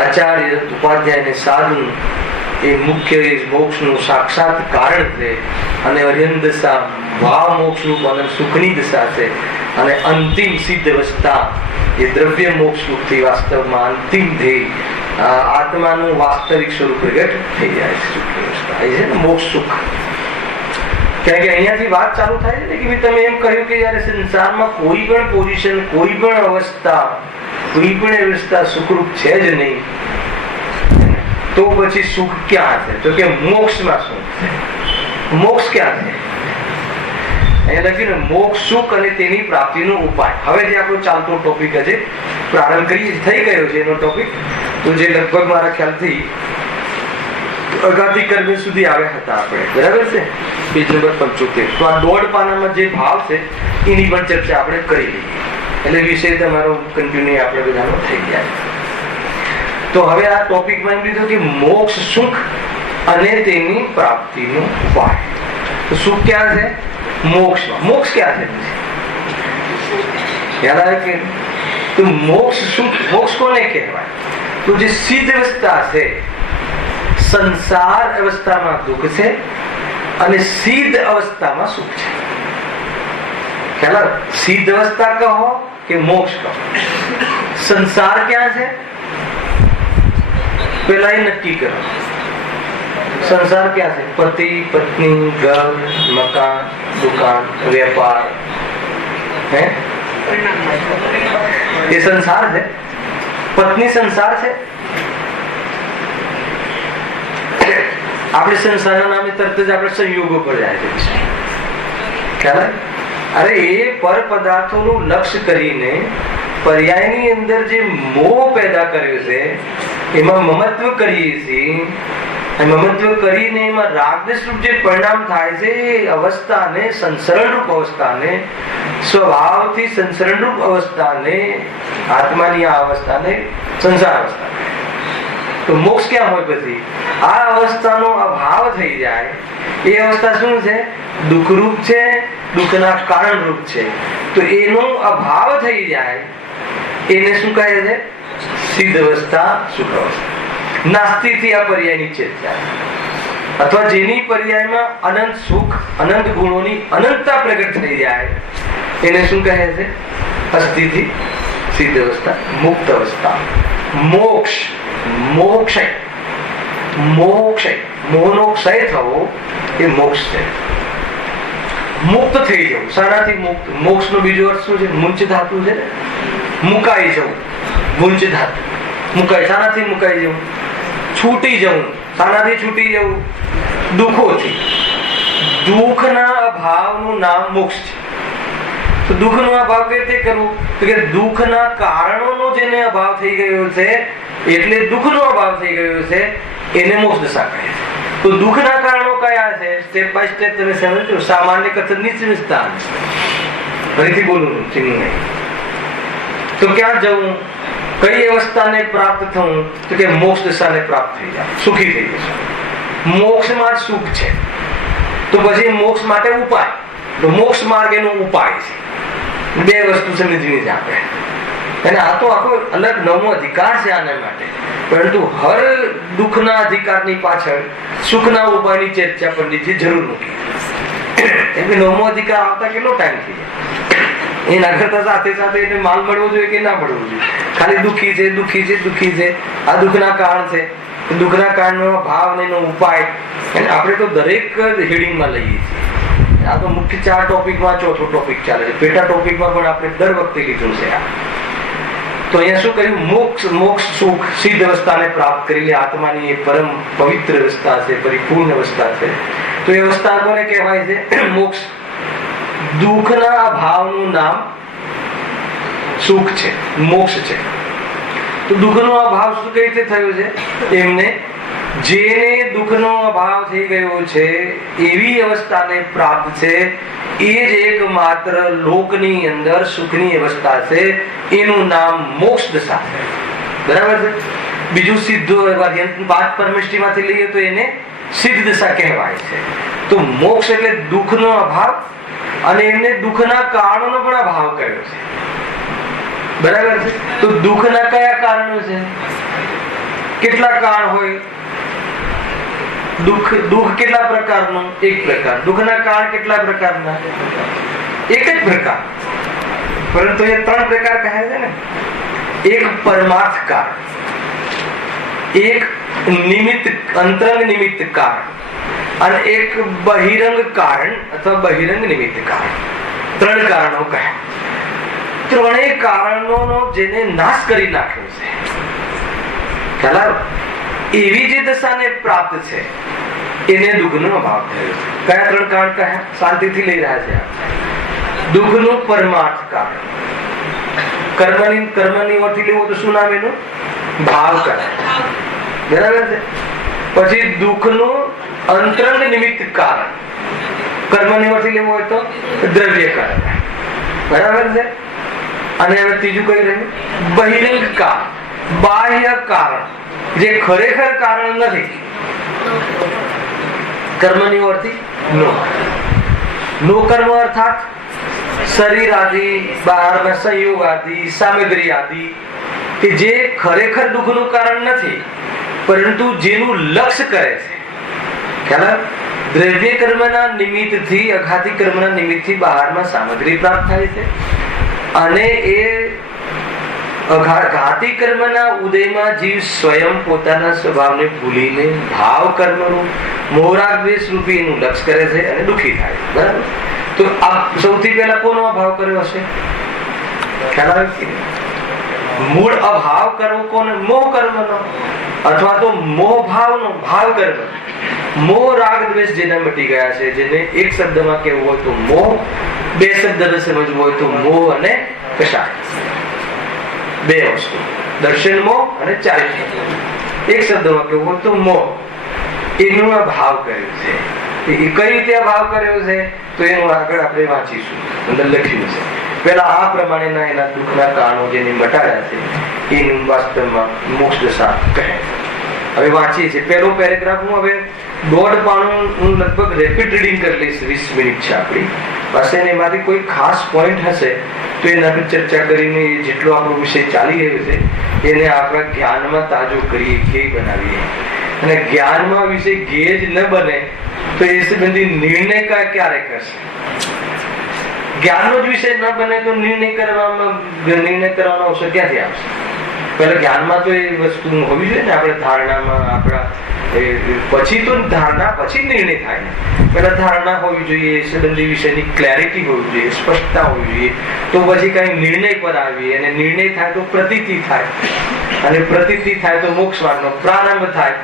આચાર્ય ઉપાધ્યાય ને સાધુ, એ મુખ્ય મોક્ષનું સાક્ષાત કારણ છે. અને અર્યંત દશા ભાવ મોક્ષરૂપ અને સુખની દશા છે. અને અંતિમ સિદ્ધ અવસ્થા એ દ્રવ્ય મોક્ષ રૂપથી વાસ્તવમાં અંતિમ ધ્યેય આત્માનું વાસ્તવિક સ્વરૂપ પ્રગટ થઈ જાય છે. સુખ અવસ્થા એ છે ને મોક્ષ સુખ. કારણ કે અહીંયાથી વાત ચાલુ થાય છે ને કે તમે એમ કહ્યું કે જયારે સંસારમાં કોઈ પણ પોઝિશન, કોઈ પણ અવસ્થા સુખરૂપ છે જ નહીં, તો પછી સુખ ક્યાં છે? તો કે મોક્ષમાં સુખ છે. મોક્ષ ક્યાં છે? અહીંયા લખ્યું ને મોક્ષ સુખ અને તેની પ્રાપ્તિનો ઉપાય. હવે જે આપણો ચાલતો ટોપિક હશે, પ્રારંભ થઈ ગયો છે એનો ટોપિક, તો જે લગભગ મારા ખ્યાલથી અગાધી કર્મ સુધી આવ્યા હતા આપણે, બરાબર છે? Page number 75. તો આ 1.5 પાનામાં જે ભાવ છે એની પણ ચર્ચા આપણે કરી લઈએ, એટલે વિષય તમારો કન્ટિન્યુ આપણે બધાનો થઈ ગયા. તો હવે આ ટોપિકમાં એમ લીધું કે મોક્ષ સુખ અને તેની પ્રાપ્તિનો ઉપાય. તો સુખ ક્યાં છે? મોક્ષમાં. મોક્ષ ક્યાં છે? યાદ આવે કે તો મોક્ષ સુખ, મોક્ષ કોને કહેવાય? તો જે સિદ્ધ અવસ્થા છે, સંસાર અવસ્થામાં દુઃખ છે અને સિદ્ધ અવસ્થામાં સુખ છે. ખ્યાલ? સિદ્ધ અવસ્થા કહો કે મોક્ષ કહો, સંસાર ક્યાં છે પેલા એ નક્કી કરો. સંસાર ક્યાં છે? પતિ, પત્ની, ઘર, મકાન, દુકાન, વેપાર, હે એ સંસાર છે. પત્ની સંસાર છે. આપણે સંસારના નામે તરત જ આપણે સંયોગો પર જાય છે. ખ્યાલ? અરે એ પર પદાર્થોનું લક્ષ્ય કરીને પર્યાયની અંદર જે મોહ પેદા કર્યો છે, એમાં મમત્વ કરીએ છીએ. મમત્વ કરીને એમાં રાગદેશ રૂપ જે પરિણામ થાય છે, એ અવસ્થાને, સંસરણ રૂપ અવસ્થાને, સ્વભાવથી સંસરણ રૂપ અવસ્થાને, આત્માની આ અવસ્થાને સંસાર અવસ્થા. તો મોક્ષ ક્યાં હોય? પછી આ અવસ્થાનો અભાવ થઈ જાય. એ અવસ્થા શું છે? દુઃખરૂપ છે, દુઃખના કારણ રૂપ છે. તો એનો અભાવ થઈ જાય, એને શું કહે છે? સિદ્ધ અવસ્થા, સુખ અવસ્થા. નાસ્તિથી આ પર્યાયની ચર્ચા, અથવા જેની પર્યાયમાં અનંત સુખ, અનંત ગુણોની અનંતતા પ્રગટ થઈ જાય, એને શું કહે છે? અસ્થિથી સિદ્ધ અવસ્થા, મુક્ત અવસ્થા. મોક્ષ, મોક્ષય, મોક્ષય, મોહનો ક્ષય થવો એ મોક્ષ છે. મુક્ત થઈ જવું. શાનાથી મુક્ત? મોક્ષનો બીજો અર્થ શું છે? મુંચ ધાતુ છે ને, મુકાઈ જવું. મુંચ ધાતુ મુકાઈ. શાનાથી મુકાઈ જવું? છૂટી જવું. શાનાથી છૂટી જવું? દુઃખોથી. દુઃખના અભાવનું નામ મોક્ષ છે. તો દુઃખનો અભાવ કઈ રીતે કરવું? તો કે દુઃખના કારણોનો જેને અભાવ થઈ ગયો છે એટલે દુઃખનો અભાવ થઈ ગયો છે, એને મોક્ષ દશા કહે છે. તો દુઃખના કારણો કયા છે? સ્ટેપ બાય સ્ટેપ તમે સમજો. સામાન્ય કથન નીચે વિસ્તાર, ફરીથી બોલું નહીં. તો ક્યાં જવું, કઈ અવસ્થાને પ્રાપ્ત થવું? તો કે મોક્ષ દશાને પ્રાપ્ત થઈ જાય, સુખી થઈ જશે. મોક્ષમાં જ સુખ છે. તો પછી મોક્ષ માટે ઉપાય, તો મોક્ષ માર્ગ એનો ઉપાય છે. બે વસ્તુ સમજવી છે આપણે. અને આ તો આખો અલગ નવમો અધિકાર છે આના માટે. પરંતુ હર દુઃખના અધિકારની પાછળ સુખના ઉપાયની ચર્ચા પંડિતજી જરૂર મૂકી. એટલે નવમો અધિકાર આવતા કેટલો ટાઈમ થઈ જાય? એના કરતા સાથે સાથે એને માલ મળવો જોઈએ કે ના મળવો જોઈએ? ખાલી દુઃખી છે, દુઃખી છે, દુઃખી છે, આ દુઃખના કારણ છે. દુઃખના કારણનો ભાવ અને એનો ઉપાય આપણે તો દરેક હેડિંગમાં લઈએ છીએ. આ તો મુખ્ય 4 ટોપિકમાં ચોથો ટોપિક ચાલે છે. પેટા ટોપિકમાં પણ આપણે દર વખતે લીધું છે. તો અહીંયા શું કહ્યું? મોક્ષ સુખ સિદ્ધ અવસ્થાને પ્રાપ્ત કરી લે. આત્માની એ પરમ પવિત્ર અવસ્થા છે, પરિપૂર્ણ અવસ્થા છે. તો એ અવસ્થા કોને કહેવાય છે? મોક્ષ. દુઃખના ભાવનું નામ સુખ છે, મોક્ષ છે. તો દુઃખનો અભાવ શું કઈ રીતે થયો છે? એમને જેને દુઃખનો અભાવ થઈ ગયો છે એવી અવસ્થાને પ્રાપ્ત છે, એ જ એકમાત્ર લોકની અંદર સુખની અવસ્થા છે. એનું નામ મોક્ષ દશા છે. બરાબર છે? બીજું સિદ્ધ 5 પરમેષ્ટિમાંથી લઈએ તો એને સિદ્ધ દશા કહેવાય છે. તો મોક્ષ એટલે દુઃખનો અભાવ, અને એમને દુઃખના કારણોનો પણ અભાવ કર્યો છે. બરાબર છે? તો દુઃખના કયા કારણો છે? કેટલા કારણ હોય? દુઃખ કેટલા પ્રકારનું? એક પ્રકાર. દુઃખના કારણ કેટલા પ્રકારના? એક જ પ્રકાર. પરંતુ એ 3 પ્રકાર કહે છે ને. એક પરમાર્થ કારણ, એક નિમિત્ત અંતરંગ નિમિત્ત કારણ, અને એક બહિરંગ કારણ અથવા બહિરંગ નિમિત્ત કારણ. 3 કારણો કહ્યા. ત્રણેય કારણોનો જેને નાશ કરી નાખ્યો છે, ખ્યાલ? એવી જે દશાને પ્રાપ્ત છે એને દુઃખનો અભાવ થયો છે. કયા 3 કારણ કહ્યા? શાંતિથી લઈ રહ્યા છે. દુઃખનું પરમાર્થ કારણ, કર્મની ઓરથી લેવું તો શું નામ એનું? ભાવ કારણ. બરાબર છે? પછી દુઃખનું અંતરંગ નિમિત્ત કારણ, કર્મની ઓરથી લેવું હોય તો દ્રવ્ય કારણ. બરાબર છે? અને હવે ત્રીજું કઈ રહ્યું? બહિરંગ કારણ, બાહ્ય કારણ, જે ખરેખર કારણ નથી. કર્મની ઓરથી નો કર્મ અર્થાત શરીર આદિ, બહારના સંયોગ આદિ, સામગ્રી આદિ, કે જે ખરેખર દુઃખનું કારણ નથી, પરંતુ જેનું લક્ષ્ય કરે છે. ખ્યાલ? દ્રવ્ય કર્મના નિમિત્તથી, અઘાતી કર્મના નિમિત્તથી બહારમાં સામગ્રી પ્રાપ્ત થાય છે, અને એ ઘાતી કર્મના ઉદયમાં જીવ સ્વયં પોતાના સ્વભાવને ભૂલીને ભાવ કર્મનું મોહરાગ દ્વેષ રૂપી એનું લક્ષ્ય કરે છે અને દુઃખી થાય. બરાબર? તો આ સૌથી પહેલા કોનો અભાવ કર્યો હશે? ખ્યાલ આવે? મૂળ અભાવ કરવો કોને? મોહ કર્મનો, અથવા તો મોહ ભાવનો, ભાવ કર્મ. મોહ રાગ દ્વેષ જેના મટી ગયા છે, જેને એક શબ્દમાં કહેવું હોય તો મોહ, 2 શબ્દને સમજવું હોય તો મોહ અને કશાય. 2 વસ્તુ, દર્શન મોહ અને ચારિત્ર મોહ. એક શબ્દમાં કહેવું હોય તો મોહ. એનો અભાવ કર્યો છે. એ કઈ રીતે અભાવ કર્યો છે તો એનું આગળ આપણે વાંચીશું. અંદર લખ્યું છે. પેલા આ પ્રમાણેના એના દુઃખના કારણો જેને મટાડ્યા છે એનું વાસ્તવમાં મોક્ષ દશા કહે છે. હવે વાંચીએ છીએ. પહેલો પેરેગ્રાફ હું હવે 1.5 પાનું હું લગભગ રેપિડ રીડિંગ કરી લઈશ. 20 મિનિટ છે આપણી પાસે. એમાંથી કોઈ ખાસ પોઈન્ટ હશે તો એના પર ચર્ચા કરીને જેટલો આપણો વિષય ચાલી રહ્યો છે એને આપણા જ્ઞાનમાં તાજો કરીએ, ધ્યેય બનાવીએ. અને જ્ઞાનમાં વિષય ધ્યેય જ ન બને તો એ સંબંધી નિર્ણય ક્યારે કરશે? જ્ઞાનનો જ વિષય ન બને તો નિર્ણય કરવાનો અવસર ક્યાંથી આવશે? પહેલા જ્ઞાનમાં તો એ વસ્તુ હોવી જોઈએ ને. આપણે ધારણામાં આપણા પછી તો ધારણા, પછી નિર્ણય થાય ને. પહેલા ધારણા હોવી જોઈએ, સંબંધી વિષયની ક્લેરિટી હોવી જોઈએ, સ્પષ્ટતા હોવી જોઈએ, તો પછી કઈ નિર્ણય પર આવીએ. અને નિર્ણય થાય તો પ્રતીતિ થાય, અને પ્રતીતિ થાય તો મોક્ષ માર્ગનો પ્રારંભ થાય,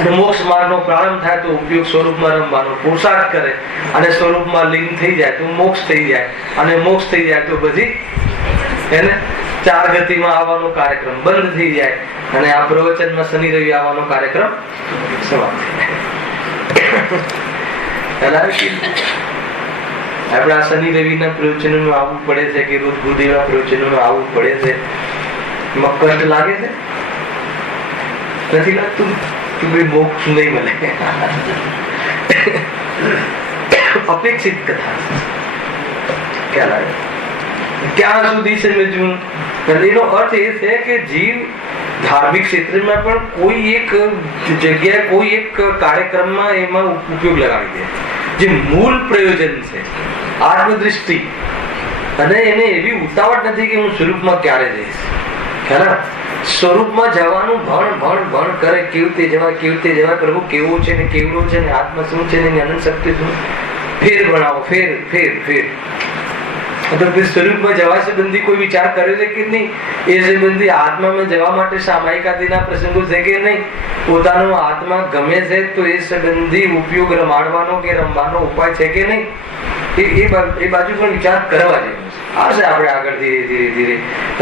અને મોક્ષ માર્ગનો પ્રારંભ થાય તો ઉપયોગ સ્વરૂપમાં રમવાનો પુરુષાર્થ કરે, અને સ્વરૂપમાં લીન થઈ જાય તો મોક્ષ થઈ જાય, અને મોક્ષ થઈ જાય તો પછી એને ચાર ગતિમાં આવવાનો કાર્યક્રમ બંધ થઈ જાય અને આ પ્રવચનમાં શનિ રવિ આવવાનો કાર્યક્રમ સમાપ્ત થઈ જાય. આપણે આ શનિ રવિના પ્રવચનોનું આવવું પડે છે કે રોજ ગુરુદેવના પ્રવચનોનું આવવું પડે છે, એમાં કષ્ટ લાગે છે? નથી લાગતું કે ભાઈ મોક્ષ નહીં મળે? અપેક્ષિત કથા ક્યાં લાગે? ક્યાં સુધી સમજવું? એનો અર્થ એ છે કે જીવ ધાર્મિક ક્ષેત્રમાં પણ કોઈ એક જગ્યાએ કોઈ એક કાર્યક્રમમાં એમાં ઉપયોગ લગાવી દે જે મૂળ પ્રયોજન છે આત્મદૃષ્ટિ, અને એને એવી ઉતાવળ નથી કે હું સ્વરૂપમાં ક્યારે જઈશ. ખરા સ્વરૂપમાં જવાનું ભણ કરે, કેવી રીતે જવાય, પ્રભુ કેવો છે ને કેવડો છે ને આત્મા શું છે ને અનંત શક્તિ શું, ફેર બનાવો, ફેર. તો સ્વરૂપમાં જવા સંબંધી કોઈ વિચાર કર્યો છે કે નહીં? એ સંબંધી આત્મામાં જવા માટે સામાયિકાદિના પ્રસંગો છે કે નહીં? પોતાનો આત્મા ગમે છે તો એ સંબંધી ઉપયોગ રમાડવાનો કે રમવાનો ઉપાય છે કે નહીં? એ બાજુ પણ વિચાર કરવા જેવો આવશે. આપણે આગળ ધીરે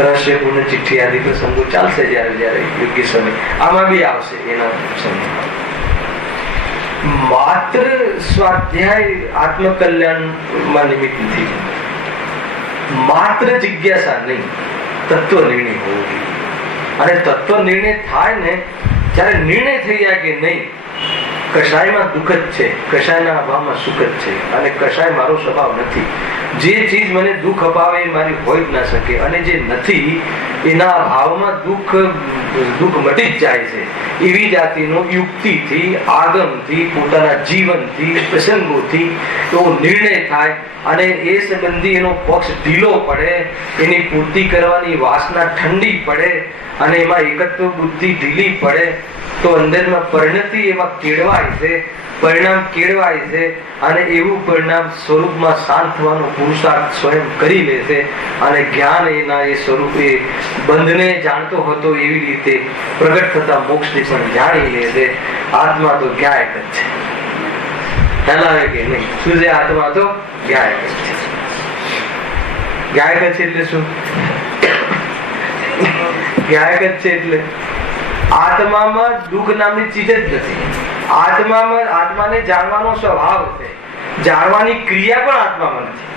રહસ્યપૂર્ણ ચિઠ્ઠી આદિ પ્રસંગો ચાલશે જયારે યોગ્ય સમય, આમાં બી આવશે એના સમય. માત્ર સ્વાધ્યાય આત્મકલ્યાણમાં નિમિત્ત નથી, માત્ર જિજ્ઞાસા નહીં, તત્વ નિર્ણય હોવો જોઈએ. અને તત્વ નિર્ણય થાય ને જ્યારે નિર્ણય થઈ જાય કે નહીં, કશાયમાં દુઃખ જ છે, કશાયના અભાવમાં સુખ જ છે, અને કશાય મારો સ્વભાવ નથી. જે ચીજ મને દુઃખ અપાવે એ મારી હોય જ ના શકે, અને જે નથી એના અભાવમાં દુઃખ મટી જ જાય છે. એવી જાતિનો યુક્તિથી, આગમથી, પોતાના જીવનથી, પ્રસંગોથી એવો નિર્ણય થાય અને એ સંબંધી એનો પક્ષ ઢીલો પડે, એની પૂર્તિ કરવાની વાસના ઠંડી પડે અને એમાં એકત્વ બુદ્ધિ ઢીલી પડે તો અંદરમાં પરિણતિ એમાં કેળવાય છે, પરિણામ કેળવાય છે, અને એવું પરિણામ સ્વરૂપમાં શાંત થવાનો પુરુષાર્થ સ્વયં કરી લે છે, અને જ્ઞાન એના એ સ્વરૂપે બંધને જાણતો હતો એવી રીતે પ્રગટ થતા મોક્ષને પણ જાણી લે છે. આત્મા તો જ્ઞાયક જ છે. ખ્યાલ આવે કે નહીં? શું છે આત્મા? તો જ્ઞાયક જ છે. જ્ઞાયક જ છે એટલે શું? જ્ઞાયક જ છે એટલે આત્મામાં દુઃખ નામની ચીજ જ નથી. આત્માને જાણવાનો સ્વભાવ છે, જાણવાની ક્રિયા પણ આત્મામાં નથી.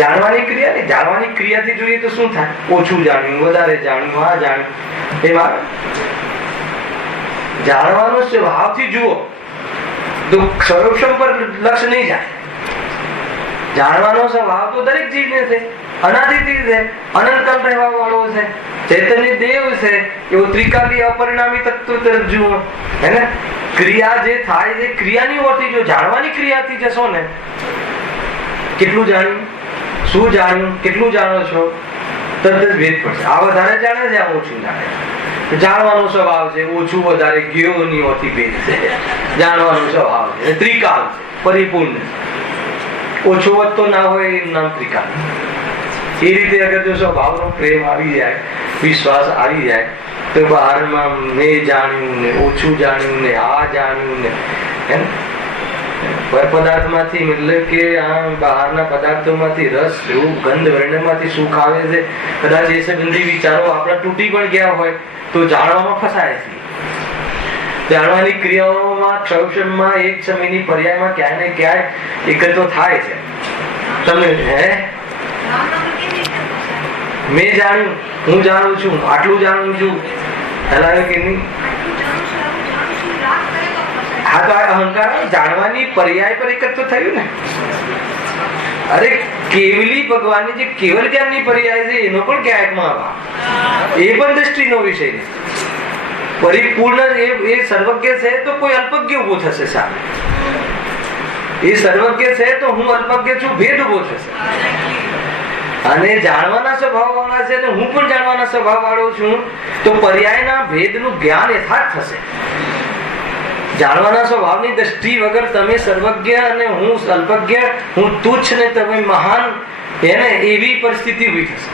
જાણવાની ક્રિયા નહીં, જાણવાની ક્રિયાથી જોઈએ તો શું થાય? ઓછું જાણ્યું, વધારે જાણ્યું, આ જાણ્યું, એમાં જાણવાનો સ્વભાવથી જુઓ તો સર્વક્ષમ પર લક્ષ્ય નહીં જાય. જાણવાનો સ્વભાવ તો દરેક જીવને છે, અનાદિથી છે, અનંતકાળ રહેવા વાળો છે, ચૈતન્ય દેવ છે, એવો ત્રિકાલી અપરિણામી તત્વ તરફ જુઓ. હે ને? ક્રિયા જે થાય છે ક્રિયાની ઓરથી જો જાણવાની ક્રિયાથી જશો ને, કેટલું જાણ્યું, શું જાણ્યું, કેટલું જાણો છો, તરત જ ભેદ પડશે. આ વધારે જાણે છે, આ ઓછું જાણે. જાણવાનો સ્વભાવ છે, ઓછું વધારે જ્ઞેયોની ઓરથી ભેદ છે. જાણવાનો સ્વભાવ છે, ત્રિકાલ છે, પરિપૂર્ણ છે. ઓછો વધતો ના હોય એનું નામ ત્રિકાલ. એ રીતે અગર જો સ્વભાવનો પ્રેમ આવી જાય, વિશ્વાસ આવી જાય તો બહારમાં મેં જાણ્યું ને, ઓછું જાણ્યું ને, આ જાણ્યું ને, પદાર્થમાંથી મતલબ કે આ બહારના પદાર્થોમાંથી રસ, રૂપ, ગંધ, વર્ણમાંથી સુખ આવે છે. કદાચ એ સંબંધી વિચારો આપણા તૂટી પણ ગયા હોય તો જાણવામાં ફસાય છે. જાણવાની ક્રિયાઓમાં ક્ષણમાં એક સમયની પર્યાયમાં ક્યાંય ને ક્યાંય એકત્ર થાય છે. તમે મેં જાણ્યું, હું જાણું છું, આટલું જાણું છું, હલાવે કે નહીં? હા, તો આ અહંકાર જાણવાની પર્યાય પર એકત્ર થયું ને. અરે કેવલી ભગવાનની જે કેવલ જ્ઞાનની પર્યાય છે એનો પણ ક્યાંકમાં અભાવ, એ પણ દ્રષ્ટિનો વિષય નથી. પરિપૂર્ણ એ સર્વજ્ઞ છે તો કોઈ અલ્પજ્ઞ ઉભો થશે સામે. એ સર્વજ્ઞ છે તો હું અલ્પજ્ઞ છું, ભેદ ઉભો થશે. અને જાણવાના સ્વભાવ વાળા છે ને હું પણ જાણવાના સ્વભાવ વાળો છું તો પર્યાયના ભેદનું જ્ઞાન યથાર્થ થશે. જાણવાના સ્વભાવની દ્રષ્ટિ વગર તમે સર્વજ્ઞ અને હું અલ્પજ્ઞ, હું તુચ્છ ને તમે મહાન, એને એવી પરિસ્થિતિ ઉભી થશે.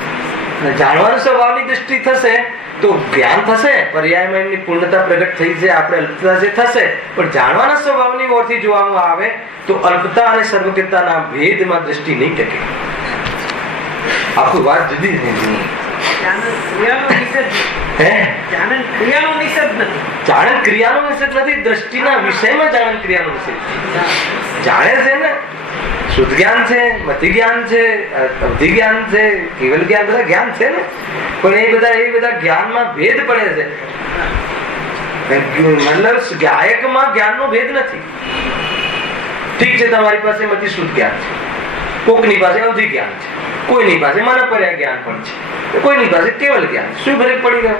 જાણવાના સ્વભાવની દ્રષ્ટિ થશે તો જ્ઞાન થશે, પર્યાયમાં એમની પૂર્ણતા પ્રગટ થઈ છે, આપણે અલ્પતા જે થશે. પણ જાણવાના સ્વભાવની ઓરથી જોવામાં આવે તો અલ્પતા અને સર્વજ્ઞતાના ભેદમાં દ્રષ્ટિ નહીં ટકે. આખું વાત જુદી જ નહીં. જાણન ક્રિયાનો નિષેધ નથી, દ્રષ્ટિના વિષયમાં જાણન ક્રિયાનો નિષેધ. જાણે છે ને, શુદ્ધ જ્ઞાન છે, મતિ જ્ઞાન છે, અવધિ જ્ઞાન છે, કેવલ જ્ઞાન, બધા જ્ઞાન છે ને, પણ એ બધા જ્ઞાનમાં ભેદ પડે છે. મતલબ ગાયકમાં જ્ઞાનનો ભેદ નથી. ઠીક છે, તમારી પાસે મતિ શુદ્ધ જ્ઞાન છે, કોકની પાસે અવધિ જ્ઞાન છે, કોઈની પાસે મનપર્યા જ્ઞાન પણ છે, કોઈની પાસે કેવલ જ્ઞાન. શું ફરક પડી ગયો?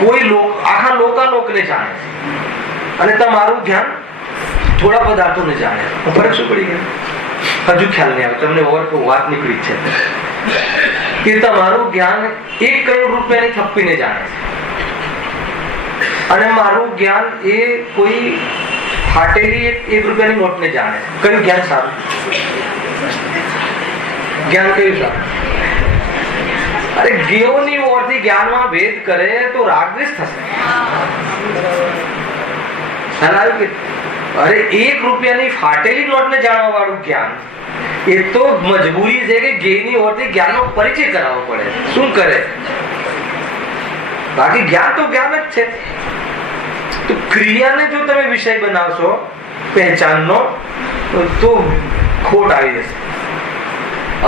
કોઈ આખા લોકાલોકને જાણે છે અને તમારું જ્ઞાન થોડા પદાર્થોને જાણે. ફરક શું પડી ગયો? હજુ ખ્યાલ નહીં આવે તમને. ઓર વાત નીકળી છે કે તમારું જ્ઞાન 1 કરોડ રૂપિયાની થપ્પીને જાણે છે અને મારું જ્ઞાન એ કોઈ ફાટેલી 1 રૂપિયાની નોટને જાણે છે. કયું જ્ઞાન સારું? જ્ઞાન કયું સારું? અરે ગેઓની ઓરથી જ્ઞાનમાં ભેદ કરે તો રાગદ્વેષ થશે. અરે 1 રૂપિયાની ફાટેલી નોટને જાણવા વાળું જ્ઞાન એ તો મજબૂરી છે કે ગેની ઓરથી જ્ઞાનનો પરિચય કરાવવો પડે. શું કરે? બાકી જ્ઞાન તો જ્ઞાન જ છે. તો ક્રિયાને જો તમે વિષય બનાવશો પહેચાનનો તો ખોટ આવી જશે.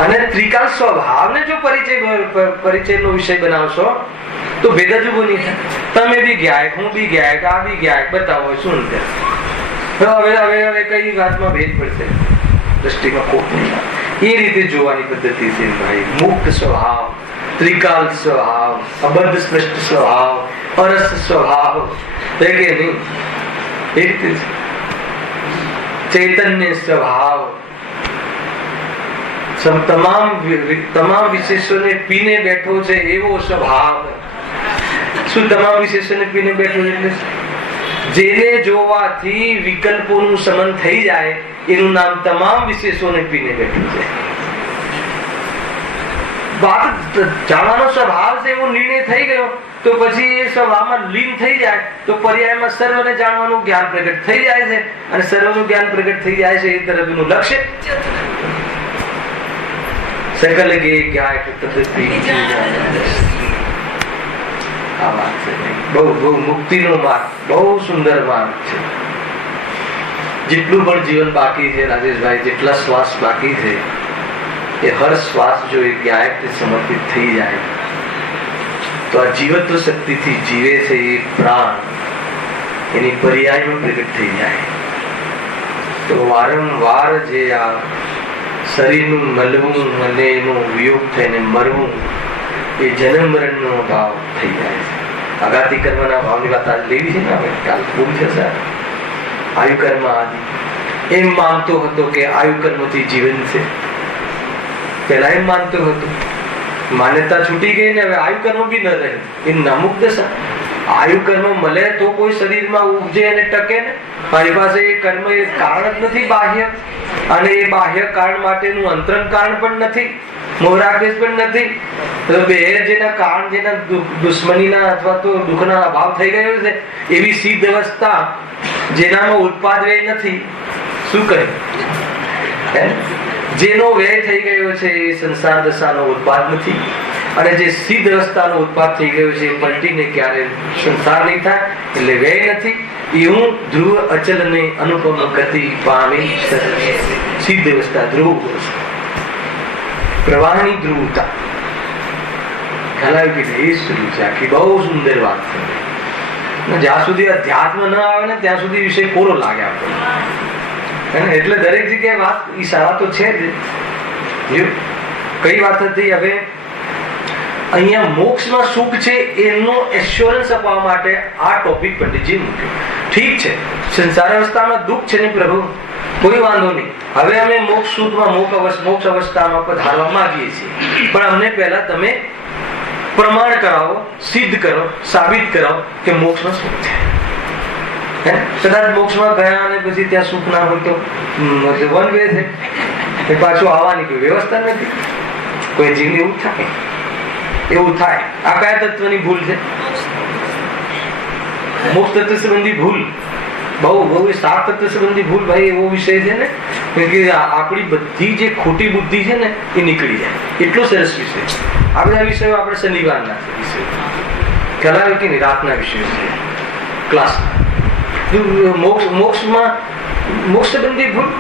અને ત્રિકાલ સ્વભાવને જો પરિચયનો વિષય બનાવશો તો ભેદ જ ઉભો નહીં થાય. તમે બી ગાયક, હું બી ગાયક, આ બી ગાયક, બતાવો શું હવે કઈ વાતમાં ભેદ પડશે? દ્રષ્ટિમાં ખોટ નહીં. એ રીતે જોવાની પદ્ધતિ છે ભાઈ. મુક્ત સ્વભાવ, ત્રિકાલ સ્વભાવ, અબદ્ધ સ્પષ્ટ સ્વભાવ, અરસ સ્વભાવ કે નહીં, એ રીતે ચૈતન્ય સ્વભાવ, તમામ વિશેષોને પીને બેઠો છે એવો સ્વભાવ. શું તમામ વિશેષોને પીને બેઠો છે? એટલે જેને જોવાથી વિકલ્પોનું સમન થઈ જાય એનું નામ તમામ વિશેષોને પીને બેઠું છે. વાત જાણવાનો સ્વભાવ છે એવો નિર્ણય થઈ ગયો તો પછી એ સ્વભાવમાં લીન થઈ જાય તો પર્યાયમાં સર્વને જાણવાનું જ્ઞાન પ્રગટ થઈ જાય છે અને સર્વનું જ્ઞાન પ્રગટ થઈ જાય છે એ તરફ એનું લક્ષ્ય. સકલ ગે ગાય આ વાત છે. બહુ મુક્તિનો માર્ગ, બહુ સુંદર માર્ગ છે. જેટલું પણ જીવન બાકી છે રાજેશભાઈ, જેટલા શ્વાસ બાકી છે એ હર શ્વાસ જો એ ગાયકને સમર્પિત થઈ જાય તો આ જીવત્વ શક્તિથી જીવે છે એ પ્રાણ એની પર્યાયમાં પ્રગટ થઈ જાય. તો વારંવાર જે આ શરીરનું મળવું અને એનો વિયોગ થઈને મરવું એ જન્મ મરણનો ભાવ થઈ જાય છે. આઘાતી કર્મના ભાવની વાત આજે લેવી છે ને, હવે કાલ પૂરી થશે. આયુ કર્મ આદિ એમ માનતો હતો કે આયુ કર્મથી જીવન છે. પહેલા એમ માનતો હતો, માન્યતા છૂટી ગઈ ને હવે આયુ કર્મ બી ન રહે. એ નમુક દશા. આયુ કર્મ મળે તો કોઈ શરીરમાં ઉપજે અને ટકે ને. મારી પાસે એ કર્મ એ કારણ જ નથી બાહ્ય, અને એ બાહ્ય કારણ માટેનું અંતરંગ કારણ પણ નથી, મોહરાકેશ પણ નથી. તો બે જેના કારણ, જેના દુશ્મનીના અથવા તો દુઃખના અભાવ થઈ ગયો છે એવી સિદ્ધ અવસ્થા જેનામાં ઉત્પાદ વ્યય નથી. શું કહે? જેનો વ્યય થઈ ગયો છે એ સંસાર દશાનો ઉત્પાદ નથી, અને જે સિદ્ધ અવસ્થાનો ઉત્પાદ થઈ ગયો છે એ પલટીને ક્યારે સંસાર નહીં થાય એટલે વ્યય નથી. એવું ધ્રુવ અચલ ને અનુપમ ગતિ પામી સિદ્ધ અવસ્થા ધ્રુવ પ્રવાહની ધ્રુવતા ખલાવી કે એ સુધી છે. આખી બહુ સુંદર વાત છે. જ્યાં સુધી અધ્યાત્મ ન આવે ને ત્યાં સુધી વિષય કોરો લાગે આપણને. એટલે દરેક જગ્યાએ વાત ઈશારા તો છે જ. કઈ વાત હતી? હવે અહીંયા મોક્ષમાં સુખ છે એનો એશ્યોરન્સ આપવા માટે આ ટોપિક પંડિતજી મૂક્યો. ઠીક છે, સંસાર અવસ્થામાં દુઃખ છે ને પ્રભુ, કોઈ વાંધો નહીં. હવે અમે મોક્ષ સુખમાં મોક્ષ અવસ્થામાં પધારવા માંગીએ છીએ, પણ અમને પહેલા તમે પ્રમાણ કરાવો, સિદ્ધ કરો, સાબિત કરો કે મોક્ષમાં સુખ છે. કદાચ મોક્ષમાં ગયા અને પછી ત્યાં સુખ ના હોય તો વન વે છે, પાછું આવવાની કોઈ વ્યવસ્થા નથી. કોઈ જીવને એવું થાય, એવું થાય. આ કયા તત્વની ભૂલ છે? મોક્ષ તત્વ સંબંધી ભૂલ. બહુ 7 તત્વ સંબંધી ભૂલ ભાઈ એવો વિષય છે ને કે આપણી બધી જે ખોટી બુદ્ધિ છે ને એ નીકળી જાય. એટલો સરસ વિષય. આ બધા વિષયો આપણે શનિવારના વિષય ખ્યાલ આવે કે નહીં, રાતના વિષયો છે ક્લાસ. મોક્ષ સંબંધી ભૂલ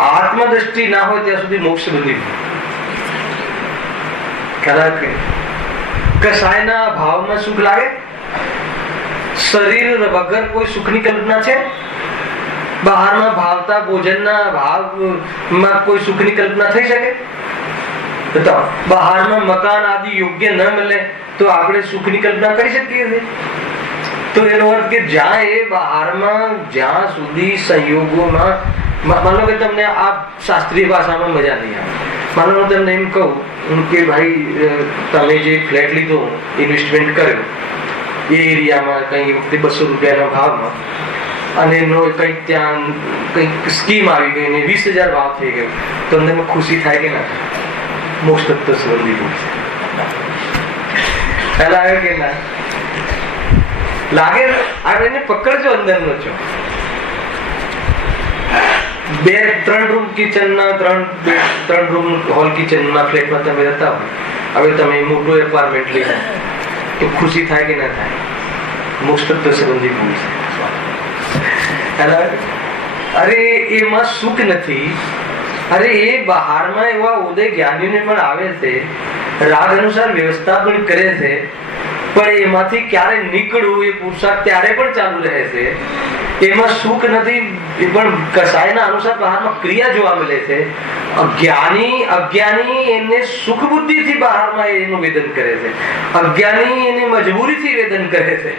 આત્મદ્રષ્ટિ ના હોય ત્યાં સુધી મોક્ષ સંબંધી ભૂલ ખ્યાલ આવે કે કસાયના ભાવમાં સુખ લાગે. શરીર વગર કોઈ સુખની કલ્પના છે? બહારમાં ભાવતા ભોજનના ભાવમાં કોઈ સુખની કલ્પના થઈ શકે? બહારમાં મકાન આદિ યોગ્ય ન મળે તો આપણે સુખની કલ્પના કરી શકીએ છીએ? તો એનો અર્થ કે જ્યાં એ બહારમાં જ્યાં સુધી સંયોગોમાં, માનો કે તમને આ શાસ્ત્રીય ભાષામાં મજા નહીં આવે. માનો હું તમને એમ કહું કે ભાઈ તમે જે ફ્લેટ લીધો, ઇન્વેસ્ટમેન્ટ કર્યો એ એરિયામાં કઈ વખતે 200 રૂપિયાના ભાવમાં, અને એનો કંઈક ત્યાં કંઈક સ્કીમ આવી ગઈ ને 20,000 ભાવ થઈ ગયો, તો તમને ખુશી થાય કે ના? મોક્ષ તત્વ સંબંધી ભૂલ છે. ખ્યાલ આવે કે ના? લાગે એને પકડજો અંદરનો છો. 2-3 રૂમ કિચનના 3 રૂમ હોલ કિચનના ફ્લેટમાં તમે રહેતા હોય, હવે તમે મોટું એપાર્ટમેન્ટ લીધા તો ખુશી થાય કે ના થાય? મોક્ષ તત્વ સંબંધી ભૂલ છે. અરે એમાં સુખ નથી. અરે એ બહારમાં એવા ઉદય જ્ઞાનીઓને પણ આવે છે, રાગ અનુસાર વ્યવસ્થા પણ કરે છે, પણ એમાંથી ક્યારે નીકળવું એ પુરુષાર્થ ત્યારે પણ ચાલુ રહે છે. એમાં સુખ નથી, એ પણ કસાયના અનુસાર બહારમાં ક્રિયા જોવા મળે છે. અજ્ઞાની એને સુખ બુદ્ધિથી બહારમાં એનું વેદન કરે છે. અજ્ઞાની એને મજબૂરીથી વેદન કરે છે,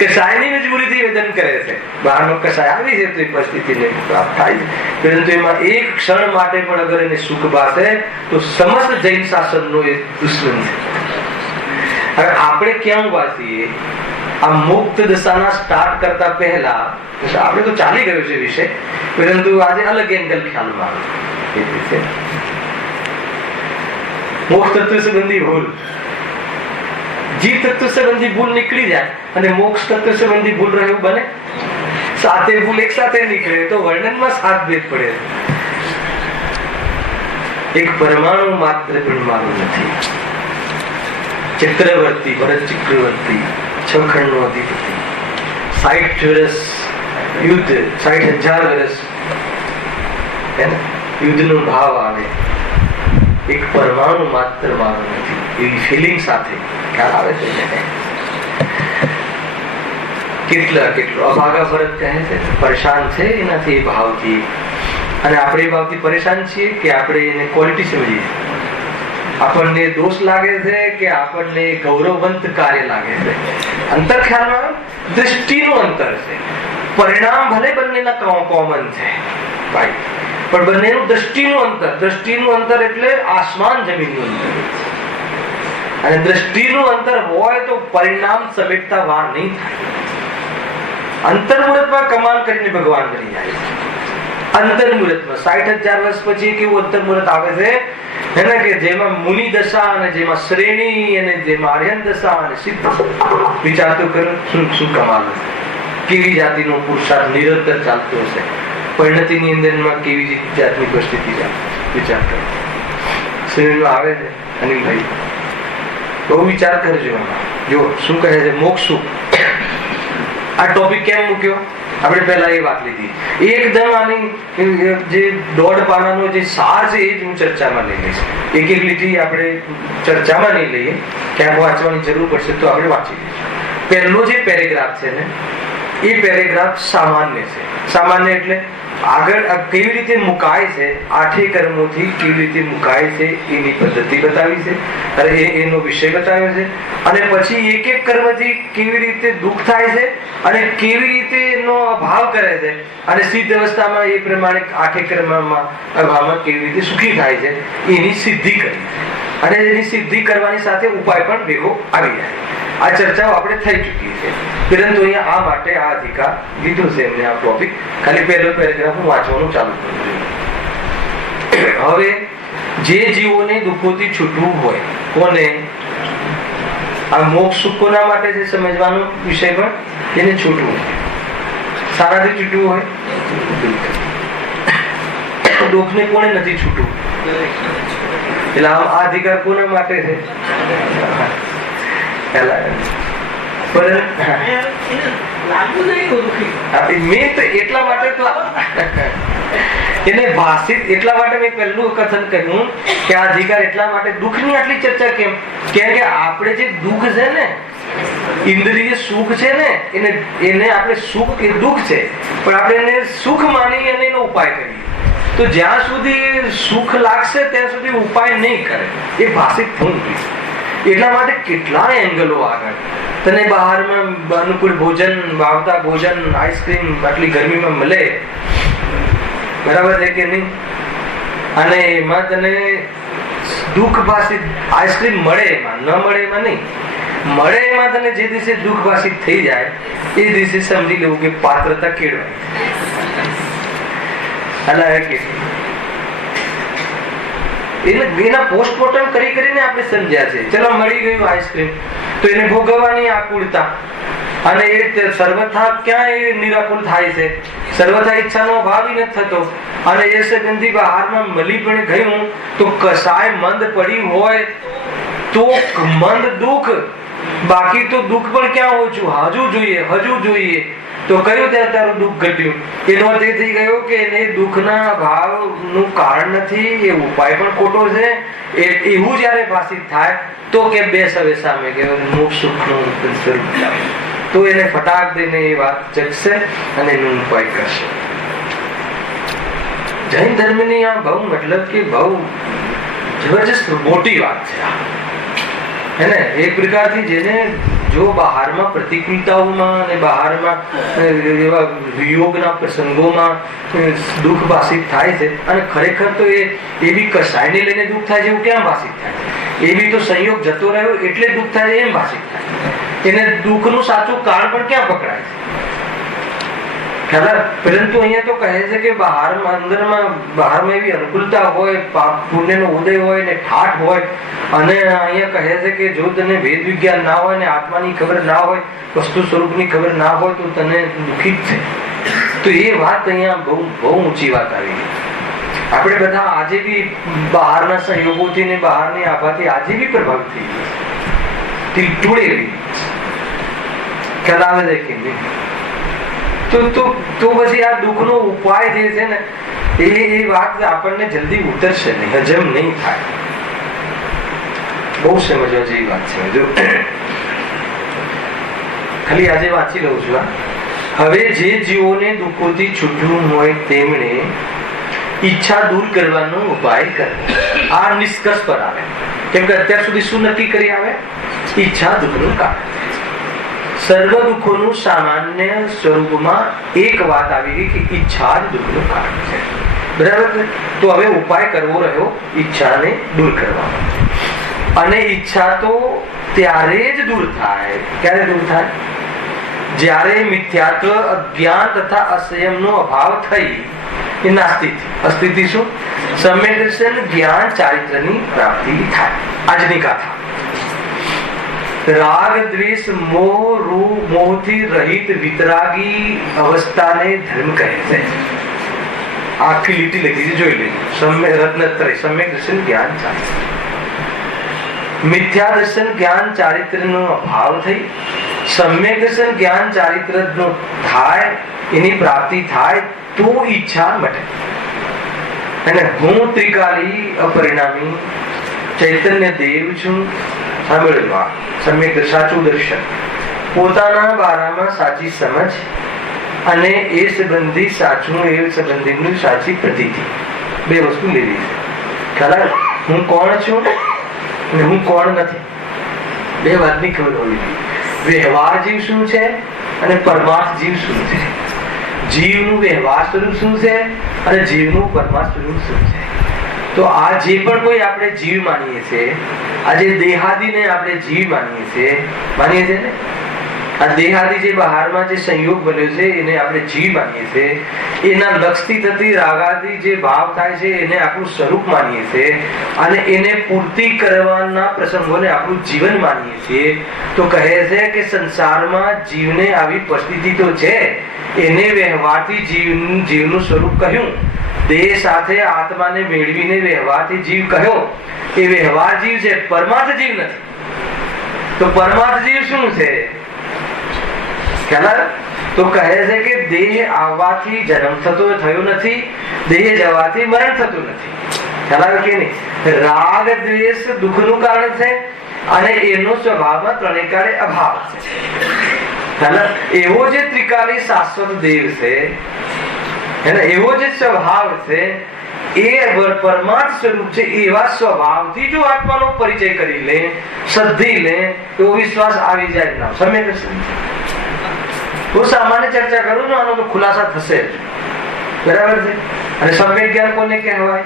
કસાયની મજબૂરીથી વેદન કરે છે. બહારનો કસાય આવી છે તો એ પરિસ્થિતિને પ્રાપ્ત થાય છે, પરંતુ એમાં એક ક્ષણ માટે પણ અગર એને સુખ બાસે તો સમસ્ત જૈન શાસનનો એ દુશ્મન છે. હવે આપણે ક્યાં ઉભા છીએ? આ મુક્ત દશાના સ્ટાર્ટ કરતા પહેલા આપણે તો ચાલી ગયો છે વિષય, પરંતુ આજે અલગ એંગલ ખ્યાલમાં આવે. મોક્ષ તત્વ સંબંધી ભૂલ, જીવ તત્વ સંબંધી ભૂલ નીકળી જાય અને મોક્ષ તત્વ સંબંધી ભૂલ રહેવું બને. સાથે ભૂલ એક સાથે નીકળે તો વર્ણનમાં 7 ભેદ પડે. એક પરમાણુ માત્ર પણ મારું નથી. ચક્રવર્તી ભરત ચક્રવર્તી 6 ખંડનો અધિપતિ, 60 વર્ષ યુદ્ધ, 60,000 વર્ષ યુદ્ધનો ભાવ આવે, એક પરમાણુ માત્ર મારો નથી એવી ફિલિંગ સાથે ખ્યાલ આવે છે. કેટલો અભાગા ભરત કહે છે પરેશાન છે એનાથી એ ભાવથી, અને આપણે એ ભાવથી પરેશાન છીએ કે આપણે એને ક્વોલિટી સમજીએ, આપણને દોષ લાગે છે કે આપણને ગૌરવવંત કાર્ય લાગે છે. અંતર ખ્યાલમાં દ્રષ્ટિનું અંતર છે. પરિણામ ભલે બંનેના કોમન છે ભાઈ, પણ બંનેનું દ્રષ્ટિનું અંતર એટલે આસમાન જમીનનું અંતર. અને દ્રષ્ટિનું અંતર હોય તો પરિણામ સમેટતા વાર નહીં થાય. અંતર્મુહૂર્તમાં કમાલ કરીને ભગવાન બની જાય છે. અંતર્મુહૂર્તમાં 60,000 વર્ષ પછી કેવું અંતર્મુહૂર્ત આવે છે એને કે જેમાં મુનિ દશા અને જેમાં શ્રેણી અને જેમાં આર્યન દશા અને સિદ્ધ. વિચાર તો કરો શું કમાલ હશે, કેવી જાતિનો પુરુષાર્થ નિરંતર ચાલતો હશે, પરિણતિની અંદરમાં કેવી જાતની પરિસ્થિતિ વિચાર કરો. શ્રેણીમાં આવે છે અનિલભાઈ, બહુ વિચાર કરજો. જો શું કહે છે મોક્ષ સુખ. આ ટોપિક કેમ મૂક્યો? આપણે પહેલા એ વાત લીધી. એકદમ આની જે 1.5 પાનાનો જે સાર છે એ જ હું ચર્ચામાં લઈ લઈશ. એક લીટી આપણે ચર્ચામાં નહીં લઈએ, ક્યાંક વાંચવાની જરૂર પડશે તો આપણે વાંચી લઈશું. પહેલો જે પેરેગ્રાફ છે ને એ પેરેગ્રાફ સામાન્ય છે. સામાન્ય એટલે આગળ કેવી રીતે મુકાય છે, 8 કર્મોથી કેવી રીતે મુકાય છે એની પદ્ધતિ બતાવી છે, અને એનો વિષય બતાવ્યો છે. અને પછી એક કર્મથી કેવી રીતે દુઃખ થાય છે અને કેવી રીતે એનો અભાવ કરે છે, અને સિદ્ધ અવસ્થામાં એ પ્રમાણે 8 કર્મમાં અભાવમાં કેવી રીતે સુખી થાય છે એની સિદ્ધિ કરી. અને એની સિદ્ધિ કરવાની સાથે ઉપાય પણ ભેગો આવી જાય. આ ચર્ચાઓ આપણે થઈ ચૂકી છે, પરંતુ અહીંયા આ માટે આ અધિકાર લીધો છે એમને. આ ટોપિક ખાલી પહેલો પેરેગ્રાફ વાંચવાનું ચાલુ કર્યું. હવે જે જીવોને દુઃખોથી છૂટવું હોય, કોને? આ મોક્ષ સુખ કોના માટે છે સમજવાનો વિષય, પણ એને છૂટવું. સારાથી છૂટવું હોય દુઃખને કોને નથી છૂટવું? એટલે આ અધિકાર કોના માટે છે? મેં તો એટલા માટે તો એને ભાષિત એટલા માટે મેં પહેલું કથન કહ્યું કે આ અધિકાર એટલા માટે દુઃખની આટલી ચર્ચા કેમ? કેમ કે આપણે જે દુઃખ છે ને, ઇન્દ્રિય સુખ છે ને, એને આપણે સુખ કે દુઃખ છે પણ આપણે એને સુખ માની અને એનો ઉપાય કરીએ. તો જ્યાં સુધી સુખ લાગશે ત્યાં સુધી ઉપાય નહીં કરે, એ ભાષિક થવું જોઈએ. એટલા માટે કેટલા એંગલો આગળ તને બહારમાં અનુકૂળ ભોજન, વાવતા ભોજન, આઈસ્ક્રીમ આટલી ગરમીમાં મળે, બરાબર છે કે નહીં? અને એમાં તને દુઃખ ભાષિત આઈસ્ક્રીમ મળે, એમાં ન મળે એમાં નહીં, મળે એમાં તને જે દિવસે દુઃખ ભાષિત થઈ જાય એ દિવસે સમજી લેવું કે પાત્રતા કેળવાય. એના પોસ્ટમોર્ટમ કરી કરીને આપણે સમજ્યા છે. ચલો મળી ગયું આઈસ્ક્રીમ, તો એને ભોગવવાની આકુળતા, અને એ સર્વથા ક્યાં એ નિરાકુળ થાય છે? સર્વથા ઈચ્છાનો અભાવ નથી થતો. અને એ સંબંધી બહારમાં મળી પણ ગયું તો કસાય મંદ પડી હોય તો મંદ દુઃખ, બાકી તો દુઃખ પણ ક્યાં ઓછું, હજુ જોઈએ. તો કયું ત્યાં તારું દુઃખ ઘટ્યું? એનો અર્થ એ થઈ ગયો કે એને દુઃખના ભાવનું કારણ નથી, એ ઉપાય પણ ખોટો છે. એવું જયારે ભાષિત થાય તો કે બે સવે સામે કે મોક્ષ સુખનું સ્વરૂપ, તો એને ફટાક દઈને એ વાત ચકશે અને એનો ઉપાય કરશે. જૈન ધર્મની આ બહુ મતલબ કે બહુ જબરજસ્ત મોટી વાત છે હે ને. એક પ્રકારથી જેને જો બહારમાં પ્રતિકૂળતાઓમાં અને બહારમાં એવા વિયોગના પ્રસંગોમાં દુઃખ ભાષિત થાય છે, અને ખરેખર તો એ બી કસાયને લઈને દુઃખ થાય છે એવું ક્યાં ભાષિત થાય? એ બી તો સંયોગ જતો રહ્યો એટલે દુઃખ થાય એમ ભાષિત થાય. એને દુઃખનું સાચું કારણ પણ ક્યાં પકડાય છે? પરંતુ અહીંયા તો કહે છે કે બહારમાં એવી અનુકૂળતા હોય, પુણ્યનો ઉદય હોય ને ઠાઠ હોય, અને અહીંયા કહે છે કે જો તને વેદ વિજ્ઞાન ના હોય ને આત્માની ખબર ના હોય, વસ્તુ સ્વરૂપની ખબર ના હોય તો તને દુઃખી જ છે. તો એ વાત અહીંયા બહુ ઊંચી વાત આવી. આપણે બધા આજે બી બહારના સંયોગોથી ને બહારની આભાથી આજે બી પ્રભાવિત થઈ ગયા, ટોળે ખ્યાલ આવે છે કે નહીં? તો પછી આ દુઃખનો ઉપાય જે છે ને એ વાત આપણને જલ્દી ઉતરશે નહીં, હજમ નહીં થાય. બહુ સમજવા જેવી વાત છે. જો ખાલી આજે વાંચી લઉં છું. હવે જે જીવોને દુઃખોથી છૂટવું હોય તેમણે ઈચ્છા દૂર કરવાનો ઉપાય કરે. આ નિષ્કર્ષ પર આવે. કેમ કે અત્યાર સુધી શું નક્કી કરી આવે? ઈચ્છા દુઃખનું કારણ. સર્વ દુઃખોનું સામાન્ય સ્વરૂપમાં એક વાત આવી ગઈ કે ઈચ્છા જ દુઃખનું કારણ છે. બરાબર? તો હવે ઉપાય કરવો રહ્યો ઈચ્છાને દૂર કરવાનો. અને ઈચ્છા તો ત્યારે જ દૂર થાય. ક્યારે દૂર થાય? જ્યારે મિથ્યાત્વ, અજ્ઞાન તથા અસંયમનો અભાવ થઈ એ નાસ્તિથી. અસ્થિતિ શું? સમ્યક દર્શન, જ્ઞાન, ચારિત્રની પ્રાપ્તિ થાય. આજની ગાથા. રાગ, દ્વેષ, મોહથી રહિત વિતરાગી અવસ્થાને ધર્મ કહે છે. આખી લીટી લખી છે, જોઈ લેજો. રત્નત્રય, સમ્યક દર્શન, જ્ઞાન, ચારિત્ર. મિથ્યા દર્શન, જ્ઞાન, ચારિત્રનો અભાવ થઈ સમ્યક દર્શન, જ્ઞાન, ચારિત્ર નો થાય, એની પ્રાપ્તિ થાય તો ઈચ્છા મટે. અને હું ત્રિકાલી અપરિણામી ચૈતન્ય દેવ છું. સાંભળવા સમ્યક સાચું દર્શન, પોતાના બારામાં સાચી સમજ, અને એ સંબંધી સાચું, એ સંબંધીનું સાચી પ્રતીતિ. બે વસ્તુ લેવી છે. ખ્યાલ? હું કોણ છું અને હું કોણ નથી, બે વાતની ખબર હોવી જોઈએ. વ્યવહાર જીવ શું છે અને પરમાર્થ જીવ શું છે. જીવનું વ્યવહાર સ્વરૂપ શું છે અને જીવનું પરમાર્થ સ્વરૂપ શું છે. તો આ જે પણ કોઈ આપણે જીવ માનીએ છીએ, આજે દેહાદીને આપણે જીવ માનીએ છીએ ને, આ દેહાદી જે બહારમાં જે સંયોગ બન્યો છે એને આપણે જીવ માનીએ છીએ. એના લક્ષથી થતી રાગાદી જે ભાવ થાય છે એને આપણું સ્વરૂપ માનીએ છીએ અને એને પૂર્તિ કરવાના પ્રસંગોને આપણું જીવન માનીએ છીએ. તો કહે છે કે સંસારમાં જીવને આવી પરિસ્થિતિ તો છે, એને વ્યવહારથી જીવનું સ્વરૂપ કહ્યું. દેહ સાથે આત્માને મેળવીને વ્યવહારથી જીવ કહ્યો. એ વ્યવહાર જીવ છે, પરમાર્થ જીવ નથી. તો પરમાર્થ જીવ શું છે? તો કહે છે કે દેહ આવવાથી જન્મ થયો નથી, દેહ જવાથી મરણ થતું નથી. ખ્યાલ આવે કે નહીં? રાગ દ્વેષ દુઃખનું કારણ છે અને એનો સ્વભાવમાં ત્રણેય કાળે અભાવ છે. એવો જે ત્રિકાળી શાશ્વત દેવ છે, એવો જે સ્વભાવ છે, એ પરમાર્થ સ્વરૂપ છે. એવા સ્વભાવથી જો આત્માનો પરિચય કરી લે, સદ્ધી લે, એવો વિશ્વાસ આવી જાય ના સમ્યક દર્શન. હું સામાન્ય ચર્ચા કરું છું, આનો તો ખુલાસા થશે જ. બરાબર છે? અને સમ્યક જ્ઞાન કોને કહેવાય?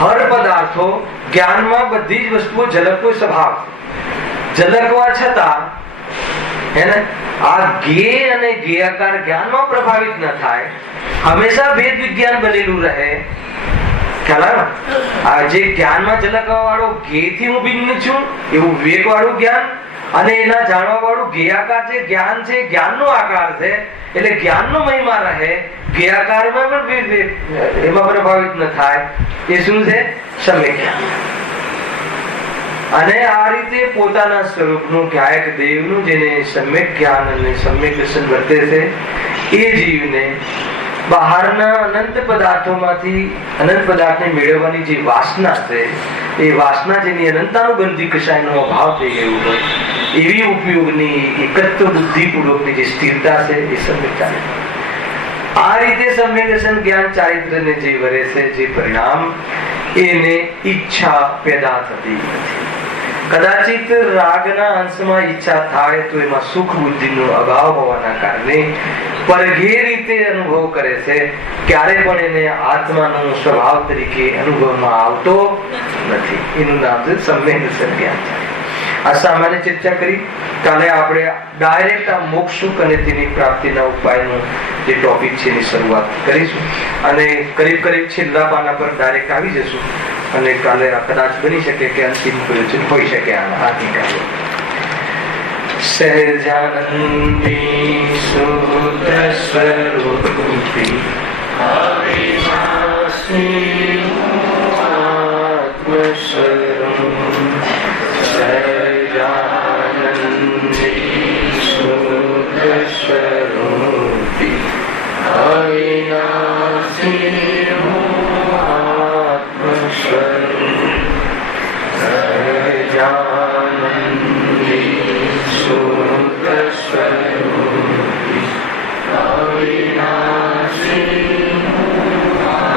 હર પદાર્થો જ્ઞાનમાં બધી જ વસ્તુઓ ઝલકવો સ્વભાવ, ઝલકવા છતાં આ જ્ઞેય અને જ્ઞેયાકાર જ્ઞાનમાં પ્રભાવિત ન થાય, હંમેશા ભેદ વિજ્ઞાન બનેલું રહે. આ જે જ્ઞાનમાં ઝલકવા વાળો જ્ઞેયથી હું ભિન્ન છું એવું વિવેક વાળું જ્ઞાન, અને એના જાણવા વાળું જ્ઞેયાકાર જે જ્ઞાન છે, જ્ઞાનનો આકાર છે, એટલે જ્ઞાનનો મહિમા રહે, જ્ઞેયાકારમાં પણ એમાં પ્રભાવિત ન થાય. એ શું છે? સમ્યક જ્ઞાન. અને આ રીતે પોતાના સ્વરૂપનું ગાયક દેવનું જેને સમ્યક જ્ઞાન અને સમ્યક દર્શન વર્તે છે, એ જીવને બહારના અનંત પદાર્થોમાંથી અનંત પદાર્થને મેળવવાની જે વાસના છે, એ વાસના જેની અનંતાનુબંધી કશાયનો અભાવ થઈ ગયું હોય એવી ઉપયોગની એકત્વ બુદ્ધિપૂર્વકની જે સ્થિરતા છે, એ સમ્યક જ્ઞાન. આ રીતે સમ્યક દર્શન જ્ઞાન ચારિત્રને જે વરે છે, જે પરિણામ, એને ઈચ્છા પેદા થતી નથી. કદાચિત રાગના અંશમાં ઈચ્છા થાય તો એમાં સુખ બુદ્ધિનો અભાવ હોવાના કારણે પરઘે રીતે અનુભવ કરે છે, ક્યારે પણ એને આત્માનો સ્વભાવ તરીકે અનુભવમાં આવતો નથી. એનું નામ છે સમ્યક દર્શન જ્ઞાન. આ સામાન્ય ચર્ચા કરી. કાલે આપણે ડાયરેક્ટ આ મોક્ષ સુખ અને તેની પ્રાપ્તિના ઉપાયનો જે ટોપિક છે એની શરૂઆત કરીશું અને કરીબ છેલ્લા પાના પર ડાયરેક્ટ આવી જશું. અને કાલે કદાચ બની શકે કે અંતિમ પ્રયોજન હોઈ શકે આના નિકાલે. સહજાનંદી શુદ્ધ સ્વરૂપી અવિનાશી આત્મ સ્વરૂપ